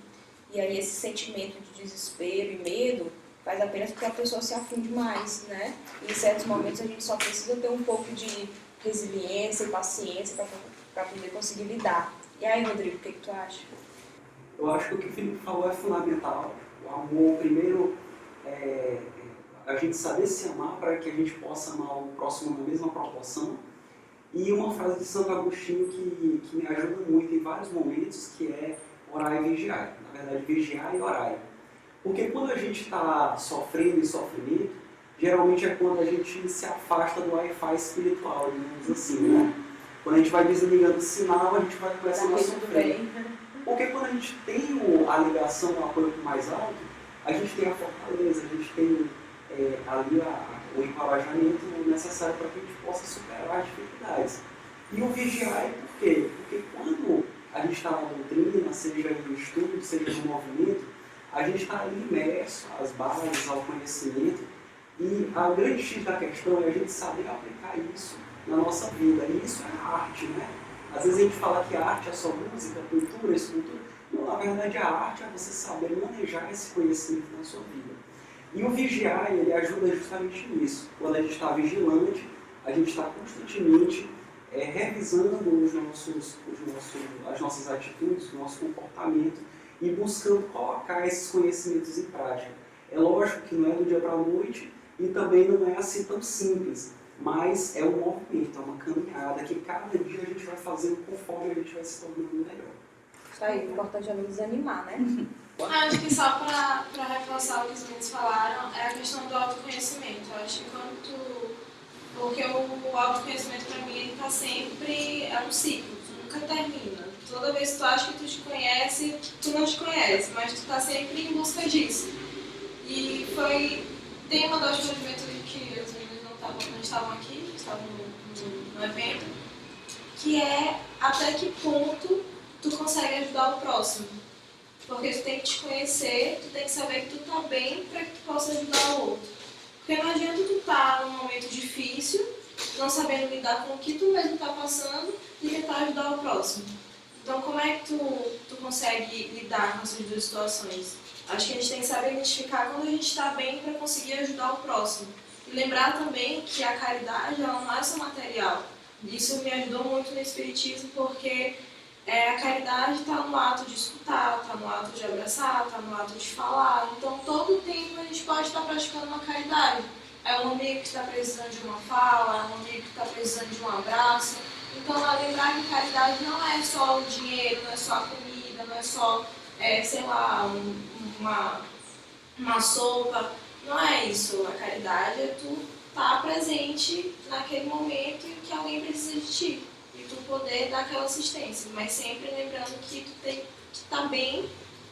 E aí esse sentimento de desespero e medo faz apenas com que a pessoa se afunde mais, né? E em certos momentos a gente só precisa ter um pouco de resiliência e paciência para poder conseguir lidar. E aí, Rodrigo, o que tu acha? Eu acho que o que o Felipe falou é fundamental. O amor, primeiro, a gente saber se amar para que a gente possa amar o próximo na mesma proporção. E uma frase de Santo Agostinho que me ajuda muito em vários momentos, que é orar e vigiar. Na verdade, vigiar e orar. Porque quando a gente está sofrendo em sofrimento, geralmente é quando a gente se afasta do Wi-Fi espiritual, digamos assim, né? Quando a gente vai desligando o sinal, a gente vai começando a sofrer. Porque quando a gente tem a ligação, o apoio mais alto, a gente tem a fortaleza, a gente tem ali o encorajamento necessário para que a gente possa superar as dificuldades. E o vigiar é por quê? Porque quando a gente está na doutrina, seja no estudo, seja no movimento, a gente está ali imerso às bases, ao conhecimento, e a grande X da questão é a gente saber aplicar isso na nossa vida. E isso é a arte, né? Às vezes a gente fala que a arte é só música, cultura, escultura. Não, na verdade a arte é você saber manejar esse conhecimento na sua vida. E o vigiar, ele ajuda justamente nisso. Quando a gente está vigilante, a gente está constantemente revisando as nossas atitudes, o nosso comportamento e buscando colocar esses conhecimentos em prática. É lógico que não é do dia para a noite e também não é assim tão simples. Mas é um movimento, é uma caminhada que cada dia a gente vai fazendo conforme a gente vai se tornando melhor. Isso aí, o importante é não desanimar, né? Acho que só para reforçar o que os meninos falaram, é a questão do autoconhecimento. Eu acho que porque o autoconhecimento para mim está sempre um ciclo, nunca termina. Toda vez que tu acha que tu te conhece, tu não te conhece, mas tu tá sempre em busca disso. E foi tema da última juventude que os meninos não estavam aqui, estavam no evento, que é até que ponto tu consegue ajudar o próximo. Porque tu tem que te conhecer, tu tem que saber que tu tá bem para que tu possa ajudar o outro. Porque não adianta tu estar num momento difícil, não sabendo lidar com o que tu mesmo tá passando e tentar ajudar o próximo. Então, como é que tu consegue lidar com essas duas situações? Acho que a gente tem que saber identificar quando a gente está bem para conseguir ajudar o próximo. E lembrar também que a caridade, ela não é só material. Isso me ajudou muito no Espiritismo, porque a caridade está no ato de escutar, está no ato de abraçar, está no ato de falar. Então, todo o tempo a gente pode estar praticando uma caridade. É um amigo que está precisando de uma fala, é um amigo que está precisando de um abraço. Então, lembrar que caridade não é só o dinheiro, não é só a comida, não é só, sei lá, uma sopa. Não é isso. A caridade é tu estar presente naquele momento em que alguém precisa de ti. E tu poder dar aquela assistência. Mas sempre lembrando que tu tem que estar bem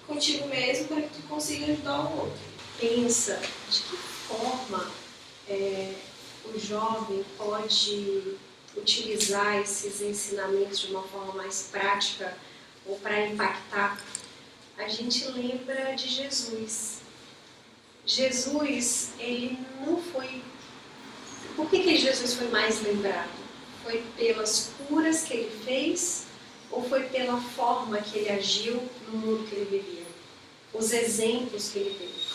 contigo mesmo para que tu consiga ajudar o outro. Pensa de que forma o jovem pode utilizar esses ensinamentos de uma forma mais prática ou para impactar. A gente lembra de Jesus. Jesus, ele não foi... Por que Jesus foi mais lembrado? Foi pelas curas que ele fez ou foi pela forma que ele agiu no mundo que ele vivia? Os exemplos que ele deu.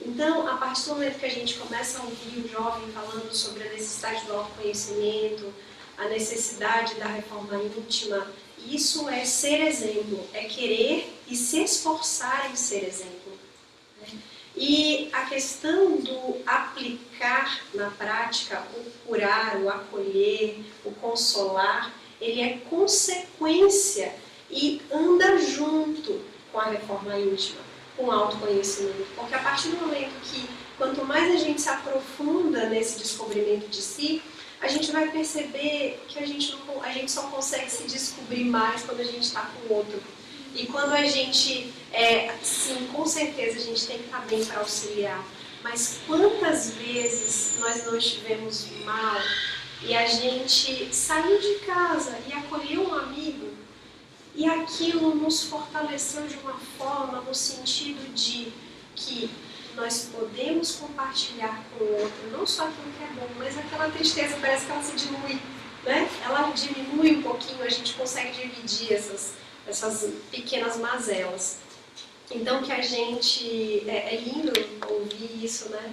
Então, a partir do momento que a gente começa a ouvir o jovem falando sobre a necessidade do autoconhecimento, a necessidade da reforma íntima, isso é ser exemplo, é querer e se esforçar em ser exemplo. E a questão do aplicar na prática, o curar, o acolher, o consolar, ele é consequência e anda junto com a reforma íntima, com o autoconhecimento. Porque a partir do momento que, quanto mais a gente se aprofunda nesse descobrimento de si, a gente vai perceber que a gente só consegue se descobrir mais quando a gente está com o outro. E quando a gente, sim, com certeza a gente tem que estar bem para auxiliar, mas quantas vezes nós não estivemos mal e a gente saiu de casa e acolheu um amigo e aquilo nos fortaleceu de uma forma no sentido de que nós podemos compartilhar com o outro, não só aquilo que é bom, mas aquela tristeza parece que ela se dilui, né? Ela diminui um pouquinho, a gente consegue dividir essas pequenas mazelas. Então que a gente, é lindo ouvir isso, né?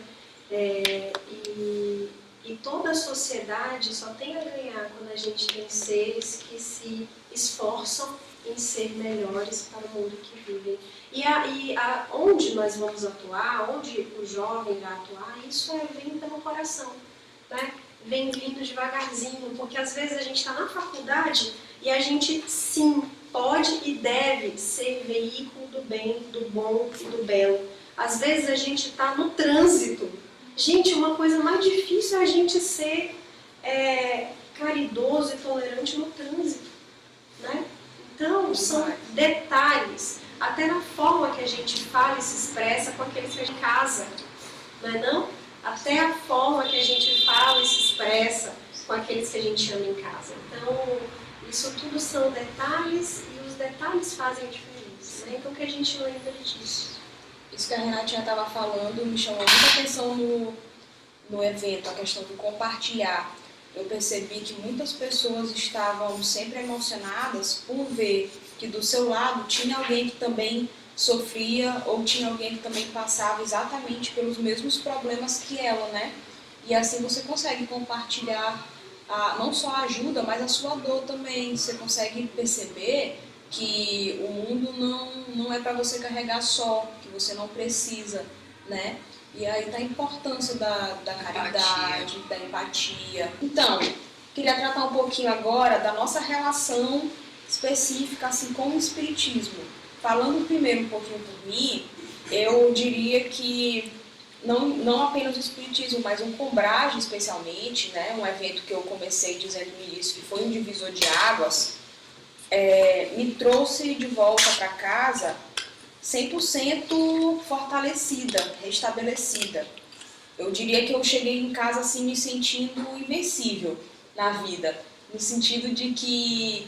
E toda a sociedade só tem a ganhar quando a gente tem seres que se esforçam em ser melhores para o mundo que vivem. E onde nós vamos atuar, onde o jovem vai atuar, isso vem pelo coração, né? Vem vindo devagarzinho, porque às vezes a gente está na faculdade e a gente, sim, pode e deve ser veículo do bem, do bom e do belo. Às vezes a gente está no trânsito. Gente, uma coisa mais difícil é a gente ser caridoso e tolerante no trânsito, né? Então, são detalhes, até na forma que a gente fala e se expressa com aqueles que a gente casa, não é não? Até a forma que a gente fala e se expressa com aqueles que a gente ama em casa. Então, isso tudo são detalhes e os detalhes fazem diferença, né? Então, que a gente lembra disso. Isso que a Renatinha estava falando me chamou muita atenção no evento, a questão do compartilhar. Eu percebi que muitas pessoas estavam sempre emocionadas por ver que do seu lado tinha alguém que também sofria ou tinha alguém que também passava exatamente pelos mesmos problemas que ela, né? E assim você consegue compartilhar não só a ajuda, mas a sua dor também. Você consegue perceber que o mundo não é para você carregar só, que você não precisa, né? E aí está a importância da caridade, da empatia. Então, queria tratar um pouquinho agora da nossa relação específica assim, com o Espiritismo. Falando primeiro um pouquinho por mim, eu diria que não apenas o Espiritismo, mas o Combrage especialmente, né? Um evento que eu comecei dizendo no início que foi um divisor de águas, me trouxe de volta para casa 100% fortalecida, restabelecida. Eu diria que eu cheguei em casa assim me sentindo invencível na vida, no sentido de que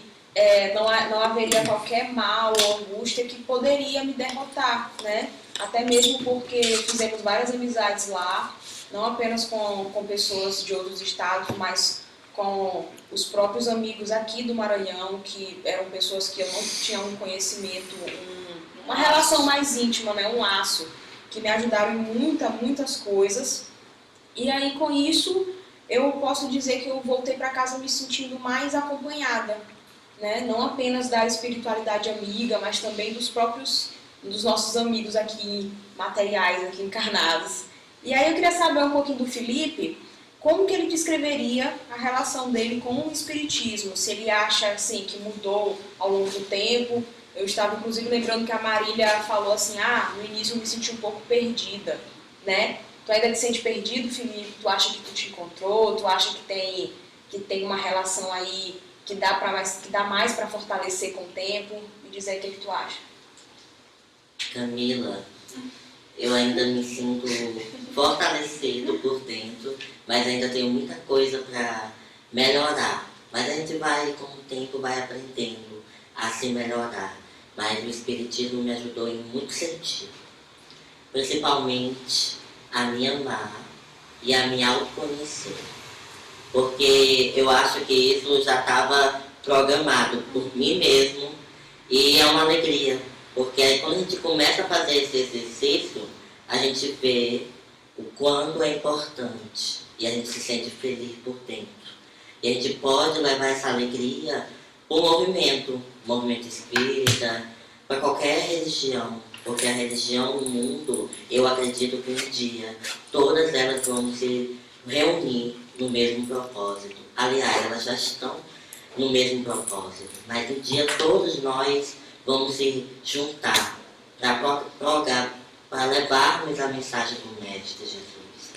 não haveria qualquer mal ou angústia que poderia me derrotar, né? Até mesmo porque fizemos várias amizades lá, não apenas com pessoas de outros estados, mas com os próprios amigos aqui do Maranhão, que eram pessoas que eu não tinha um conhecimento, uma relação mais íntima, né? Um laço, que me ajudaram em muitas coisas. E aí, com isso, eu posso dizer que eu voltei para casa me sentindo mais acompanhada, né? Não apenas da espiritualidade amiga, mas também dos nossos amigos aqui materiais, aqui encarnados. E aí eu queria saber um pouquinho do Felipe, como que ele descreveria a relação dele com o espiritismo, se ele acha assim que mudou ao longo do tempo. Eu estava inclusive lembrando que a Marília falou assim, no início eu me senti um pouco perdida, né? Tu ainda te sente perdido, Felipe? Tu acha que tu te encontrou? Tu acha que tem uma relação aí que dá mais para fortalecer com o tempo? Me diz aí o que tu acha. Camila, eu ainda me sinto fortalecido por dentro, mas ainda tenho muita coisa para melhorar. Mas a gente vai, com o tempo, vai aprendendo a se melhorar. Mas o Espiritismo me ajudou em muito sentido. Principalmente a me amar e a me autoconhecer. Porque eu acho que isso já estava programado por mim mesmo e é uma alegria. Porque aí quando a gente começa a fazer esse exercício, a gente vê o quanto é importante e a gente se sente feliz por dentro. E a gente pode levar essa alegria para o movimento espírita, para qualquer religião. Porque a religião no mundo, eu acredito que um dia todas elas vão se reunir no mesmo propósito. Aliás, elas já estão no mesmo propósito. Mas um dia todos nós vamos se juntar para levarmos a mensagem do Mestre Jesus.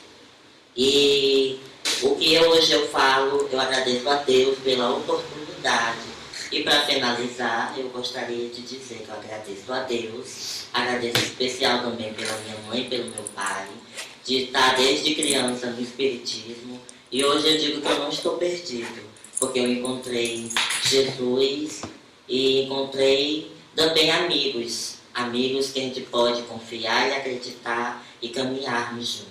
E o que hoje eu falo, eu agradeço a Deus pela oportunidade. E para finalizar, eu gostaria de dizer que eu agradeço a Deus, agradeço especial também pela minha mãe e pelo meu pai, de estar desde criança no Espiritismo. E hoje eu digo que eu não estou perdido, porque eu encontrei Jesus e encontrei também amigos que a gente pode confiar e acreditar e caminharmos juntos.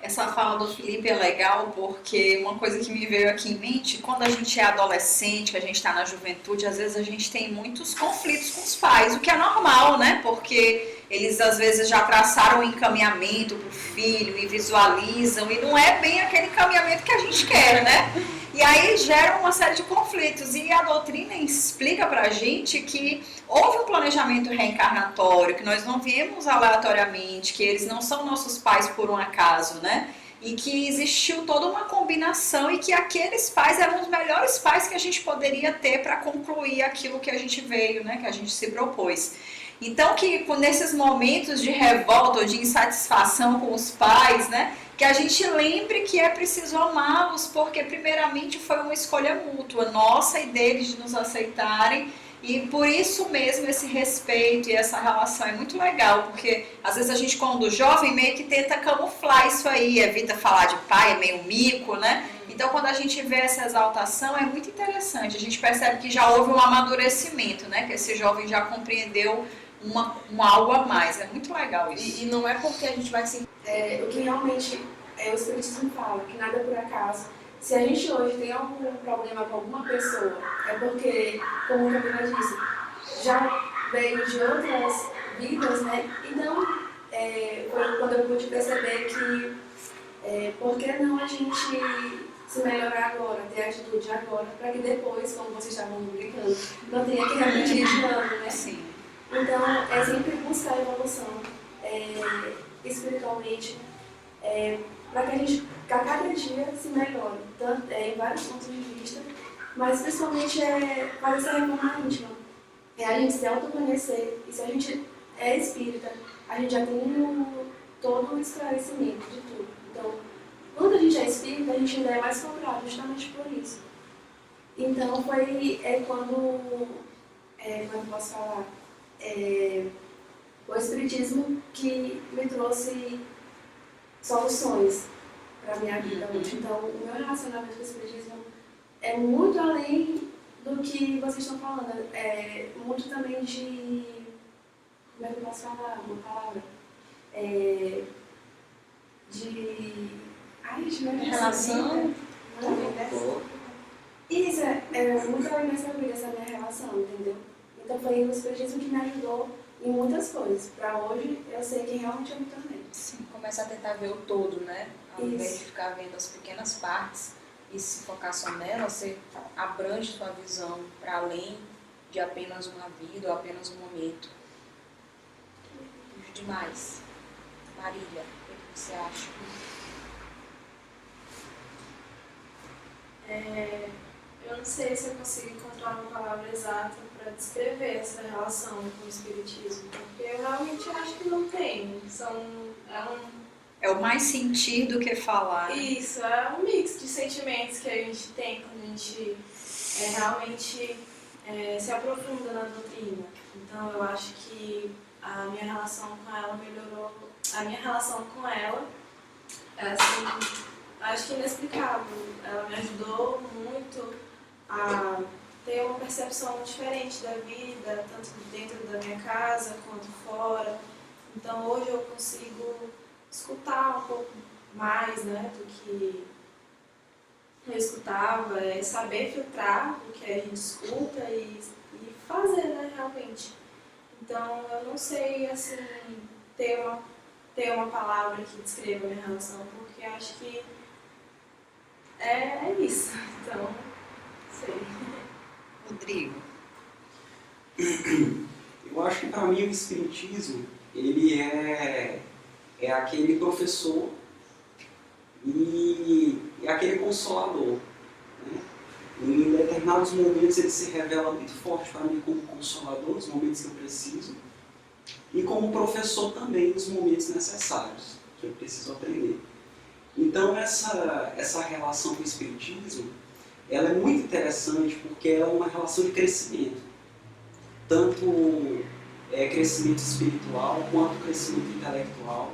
Essa fala do Felipe é legal porque uma coisa que me veio aqui em mente, quando a gente é adolescente, que a gente está na juventude, às vezes a gente tem muitos conflitos com os pais, o que é normal, né? Porque eles às vezes já traçaram um encaminhamento para o filho e visualizam, e não é bem aquele encaminhamento que a gente quer, né? E aí gera uma série de conflitos. E a doutrina explica pra gente que houve um planejamento reencarnatório, que nós não viemos aleatoriamente, que eles não são nossos pais por um acaso, né? E que existiu toda uma combinação e que aqueles pais eram os melhores pais que a gente poderia ter para concluir aquilo que a gente veio, né? Que a gente se propôs. Então, que nesses momentos de revolta ou de insatisfação com os pais, né? Que a gente lembre que é preciso amá-los, porque primeiramente foi uma escolha mútua, nossa e deles, de nos aceitarem, e por isso mesmo esse respeito e essa relação é muito legal, porque às vezes a gente, quando jovem, meio que tenta camuflar isso aí, evita falar de pai, é meio mico, né? Então, quando a gente vê essa exaltação, é muito interessante, a gente percebe que já houve um amadurecimento, né? Que esse jovem já compreendeu algo a mais, é muito legal isso. E não é porque a gente vai se... o que realmente o Espiritismo fala, que nada é por acaso. Se a gente hoje tem algum problema com alguma pessoa, é porque, como a Camila disse, já veio de outras vidas, né? Então, foi quando eu pude perceber que, por que não a gente se melhorar agora, ter atitude agora, para que depois, como vocês estavam brincando, não tenha que repetir de ano, né? Sim. Então, é sempre buscar evolução espiritualmente, para que a gente, a cada dia, se melhore, tanto, em vários pontos de vista, mas principalmente fazer essa reforma íntima. A gente se autoconhecer, e se a gente é espírita, a gente já tem todo o esclarecimento de tudo. Então, quando a gente é espírita, a gente ainda é mais cobrado justamente por isso. Então foi quando eu posso falar, o Espiritismo que me trouxe soluções para a minha vida hoje. Então, o meu relacionamento com o Espiritismo é muito além do que vocês estão falando. É muito também de... Como é que eu posso falar uma palavra? Relação? Isso, muito além dessa vida, essa minha relação, entendeu? Então foi o Espiritismo que me ajudou em muitas coisas. Para hoje, eu sei que realmente eu me tornei. Sim, começa a tentar ver o todo, né? Ao invés de ficar vendo as pequenas partes e se focar só nela, você abrange sua visão para além de apenas uma vida ou apenas um momento. Demais. Marília, o que você acha? Eu não sei se eu consigo encontrar uma palavra exata para descrever essa relação com o Espiritismo, porque eu realmente acho que não tem. É o mais sentir do que falar. Isso, é um mix de sentimentos que a gente tem quando a gente realmente se aprofunda na doutrina. Então eu acho que a minha relação com ela melhorou. A minha relação com ela é assim, acho que inexplicável. Ela me ajudou muito a ter uma percepção diferente da vida, tanto dentro da minha casa quanto fora. Então hoje eu consigo escutar um pouco mais, né, do que eu escutava, saber filtrar o que a gente escuta e fazer, né, realmente. Então eu não sei assim ter uma palavra que descreva a minha relação, porque acho que é isso. Então, sei. Rodrigo. Eu acho que para mim o Espiritismo, ele é aquele professor e aquele consolador. Né? Em determinados momentos ele se revela muito forte para mim como consolador, nos momentos que eu preciso, e como professor também nos momentos necessários, que eu preciso aprender. Então essa relação com o Espiritismo, ela é muito interessante porque ela é uma relação de crescimento. Tanto crescimento espiritual quanto crescimento intelectual,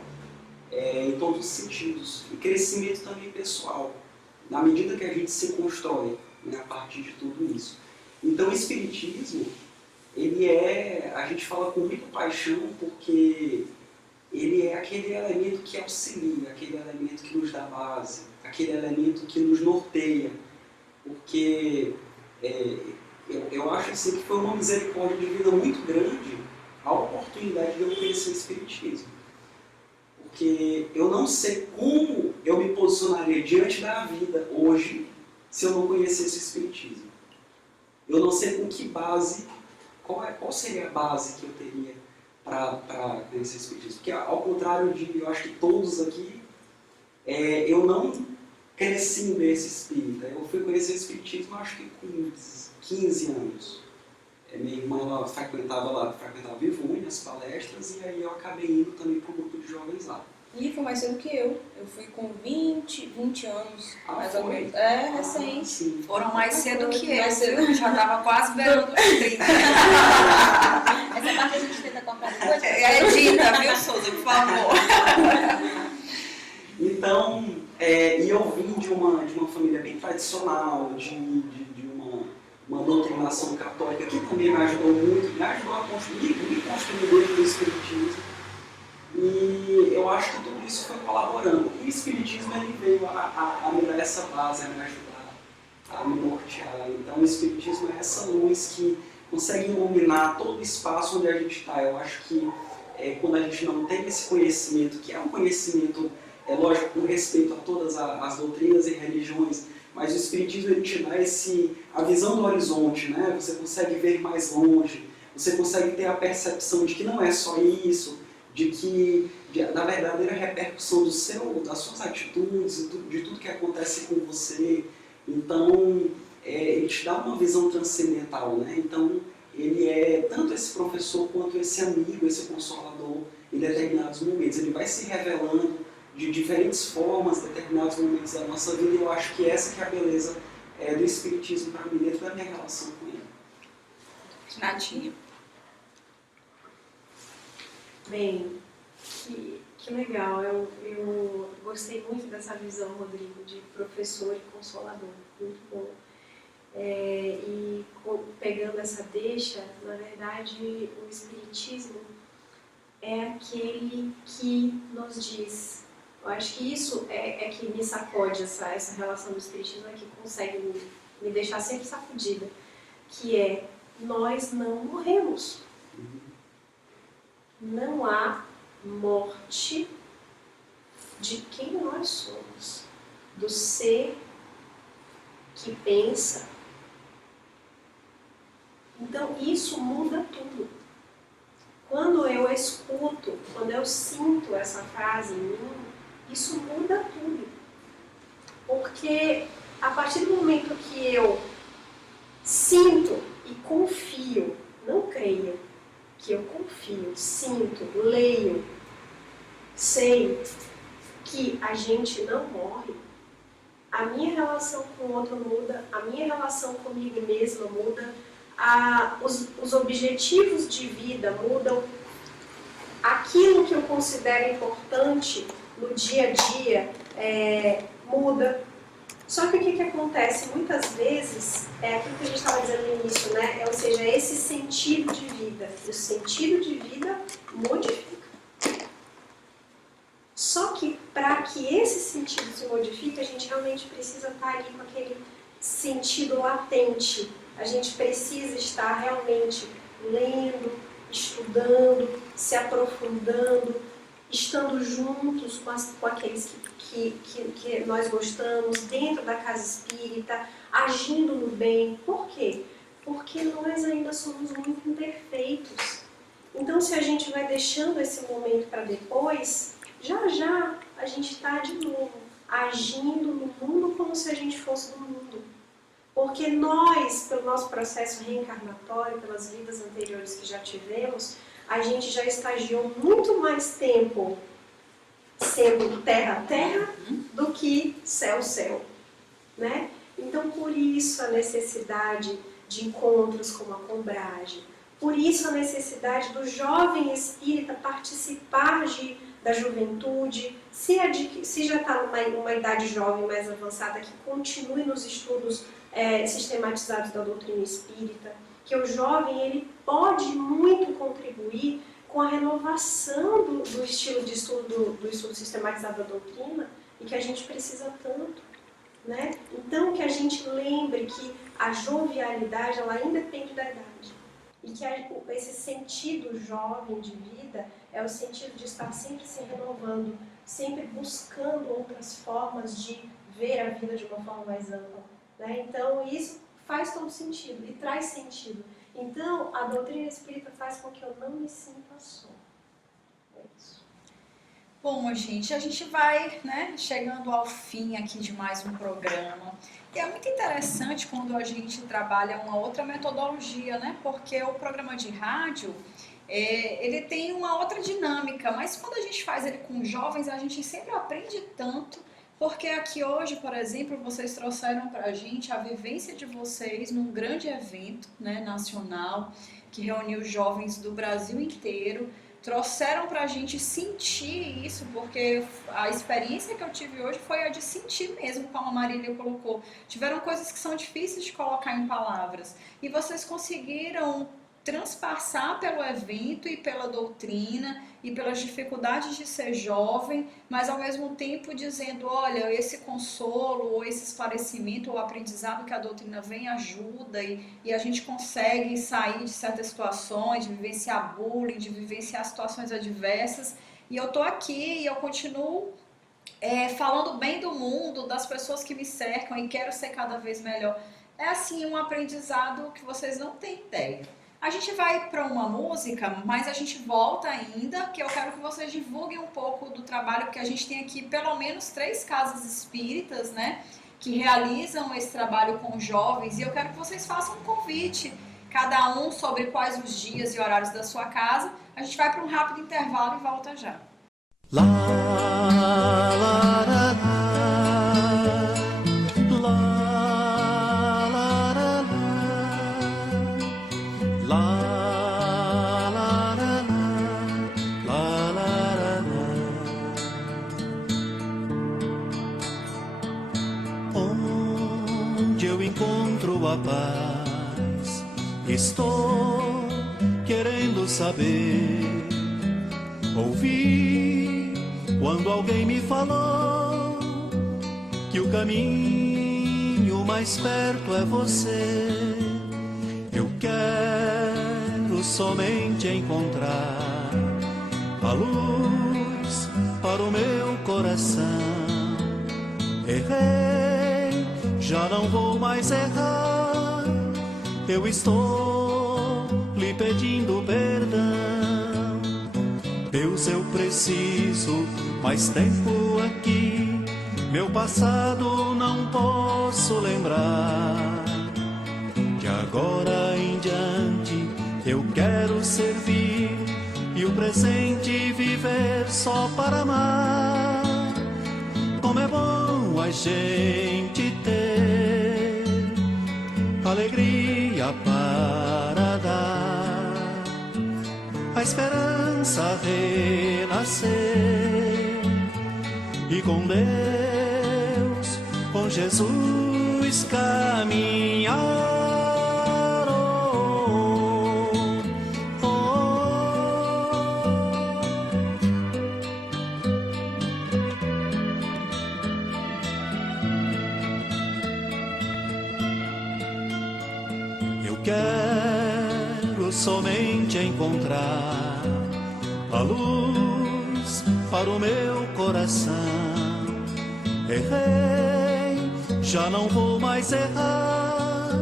em todos os sentidos. E crescimento também pessoal, na medida que a gente se constrói, né, a partir de tudo isso. Então o Espiritismo, a gente fala com muita paixão porque ele é aquele elemento que auxilia, aquele elemento que nos dá base, aquele elemento que nos norteia. Porque eu acho assim, que foi uma misericórdia de vida muito grande a oportunidade de eu conhecer o Espiritismo. Porque eu não sei como eu me posicionaria diante da vida hoje se eu não conhecesse o Espiritismo. Eu não sei com que base, qual seria a base que eu teria para conhecer o Espiritismo. Porque ao contrário de, eu acho que todos aqui, eu não cresci em berço espírita. Eu fui conhecer o Espiritismo, acho que com 15 anos. Minha irmã ela frequentava Vivune, as palestras, e aí eu acabei indo também para o grupo de jovens lá. E foi mais cedo que eu. Eu fui com 20 anos, mais ou menos. Recente. Sim. Foram mais cedo que eu. Mais cedo. Eu já estava quase beirando os 30. Essa parte a gente tenta cortar depois. Edita, viu, Souza, por favor. Então, e eu vim de uma família bem tradicional, de uma doutrinação católica que também me ajudou muito, me ajudou a construir dentro do Espiritismo. E eu acho que tudo isso foi colaborando. E o Espiritismo ele veio a me dar essa base, a me ajudar, a me nortear. Então o Espiritismo é essa luz que consegue iluminar todo o espaço onde a gente está. Eu acho que quando a gente não tem esse conhecimento, que é um conhecimento, lógico, com respeito a todas as doutrinas e religiões, mas o Espiritismo ele te dá a visão do horizonte, né? Você consegue ver mais longe, você consegue ter a percepção de que não é só isso, da verdadeira repercussão das suas atitudes, de tudo que acontece com você. Então, ele te dá uma visão transcendental, né? Então, ele é tanto esse professor quanto esse amigo, esse consolador em determinados momentos. Ele vai se revelando de diferentes formas, em determinados momentos da nossa vida, e eu acho que essa que é a beleza do Espiritismo para mim, dentro da minha relação com ele. Natinha. Bem, que legal. Eu gostei muito dessa visão, Rodrigo, de professor e consolador. Muito bom. Pegando essa deixa, na verdade, o Espiritismo é aquele que nos diz. Eu acho que isso é que me sacode, essa relação do Espiritismo, é que consegue me deixar sempre sacudida, que é: nós não morremos. Não há morte de quem nós somos, do ser que pensa. Então, isso muda tudo. Quando eu escuto, quando eu sinto essa frase em mim, isso muda tudo. Porque a partir do momento que eu sinto e confio, não creio, que eu confio, sinto, leio, sei que a gente não morre, a minha relação com o outro muda, a minha relação comigo mesma muda, os objetivos de vida mudam, aquilo que eu considero importante no dia a dia muda. Só que o que acontece muitas vezes é aquilo que a gente estava dizendo no início, né? Ou seja, esse sentido de vida. O sentido de vida modifica. Só que para que esse sentido se modifique, a gente realmente precisa estar ali com aquele sentido latente. A gente precisa estar realmente lendo, estudando, se aprofundando, estando juntos com aqueles que nós gostamos, dentro da casa espírita, agindo no bem. Por quê? Porque nós ainda somos muito imperfeitos. Então, se a gente vai deixando esse momento para depois, já já a gente está de novo agindo no mundo como se a gente fosse do mundo. Porque nós, pelo nosso processo reencarnatório, pelas vidas anteriores que já tivemos, a gente já estagiou muito mais tempo sendo terra-terra do que céu-céu, né? Então, por isso a necessidade de encontros como a Combrage, por isso a necessidade do jovem espírita participar da juventude, se já está numa idade jovem mais avançada, que continue nos estudos sistematizados da doutrina espírita, que o jovem ele pode muito contribuir com a renovação do estilo de estudo, do estudo sistematizado da doutrina, e que a gente precisa tanto, né? Então, que a gente lembre que a jovialidade, ela independe da idade. E que esse sentido jovem de vida é o sentido de estar sempre se renovando, sempre buscando outras formas de ver a vida de uma forma mais ampla, né? Então, isso faz todo sentido e traz sentido. Então, a doutrina espírita faz com que eu não me sinta só. É isso. Bom, gente, a gente vai, né, chegando ao fim aqui de mais um programa. E é muito interessante quando a gente trabalha uma outra metodologia, né? Porque o programa de rádio, ele tem uma outra dinâmica, mas quando a gente faz ele com jovens, a gente sempre aprende tanto. Porque aqui hoje, por exemplo, vocês trouxeram para a gente a vivência de vocês num grande evento, né, nacional, que reuniu jovens do Brasil inteiro, trouxeram para a gente sentir isso, porque a experiência que eu tive hoje foi a de sentir mesmo, como a Marília colocou. Tiveram coisas que são difíceis de colocar em palavras, e vocês conseguiram transpassar pelo evento e pela doutrina e pelas dificuldades de ser jovem, mas ao mesmo tempo dizendo, olha, esse consolo ou esse esclarecimento ou aprendizado que a doutrina vem ajuda e a gente consegue sair de certas situações, de vivenciar bullying, de vivenciar situações adversas. E eu tô aqui e eu continuo falando bem do mundo, das pessoas que me cercam e quero ser cada vez melhor. É assim um aprendizado que vocês não têm ideia. A gente vai para uma música, mas a gente volta ainda, que eu quero que vocês divulguem um pouco do trabalho, porque a gente tem aqui pelo menos 3 casas espíritas, né, que realizam esse trabalho com jovens, e eu quero que vocês façam um convite, cada um sobre quais os dias e horários da sua casa. A gente vai para um rápido intervalo e volta já. encontro a paz. Estou querendo saber. Ouvi quando alguém me falou que o caminho mais perto é você. Eu quero somente encontrar a luz para o meu coração. Errei, já não vou mais errar. Eu estou lhe pedindo perdão. Deus, eu preciso mais tempo aqui. Meu passado não posso lembrar. De agora em diante eu quero servir e o presente viver só para amar. Como é bom a gente ter alegria para dar, a esperança renascer e com Deus, com Jesus caminhar. Quero somente encontrar a luz para o meu coração. Errei, já não vou mais errar.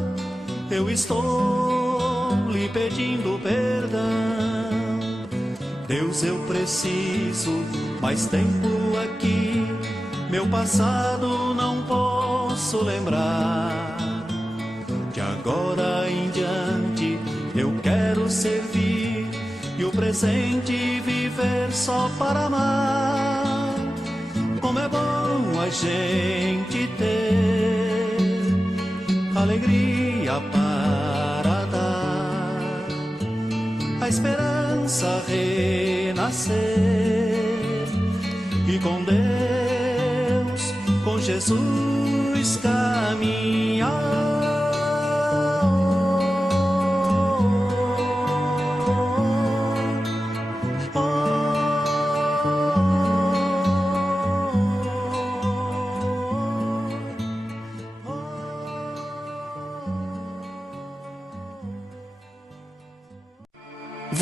Eu estou lhe pedindo perdão. Deus, eu preciso mais tempo aqui. Meu passado não posso lembrar. De agora em diante eu quero servir e o presente viver só para amar. Como é bom a gente ter alegria para dar, a esperança renascer e com Deus, com Jesus caminhar.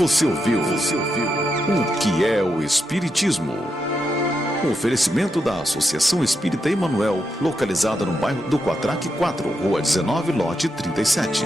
Você ouviu o que é o Espiritismo? Um oferecimento da Associação Espírita Emmanuel, localizada no bairro do Quatraque 4, Rua 19, lote 37.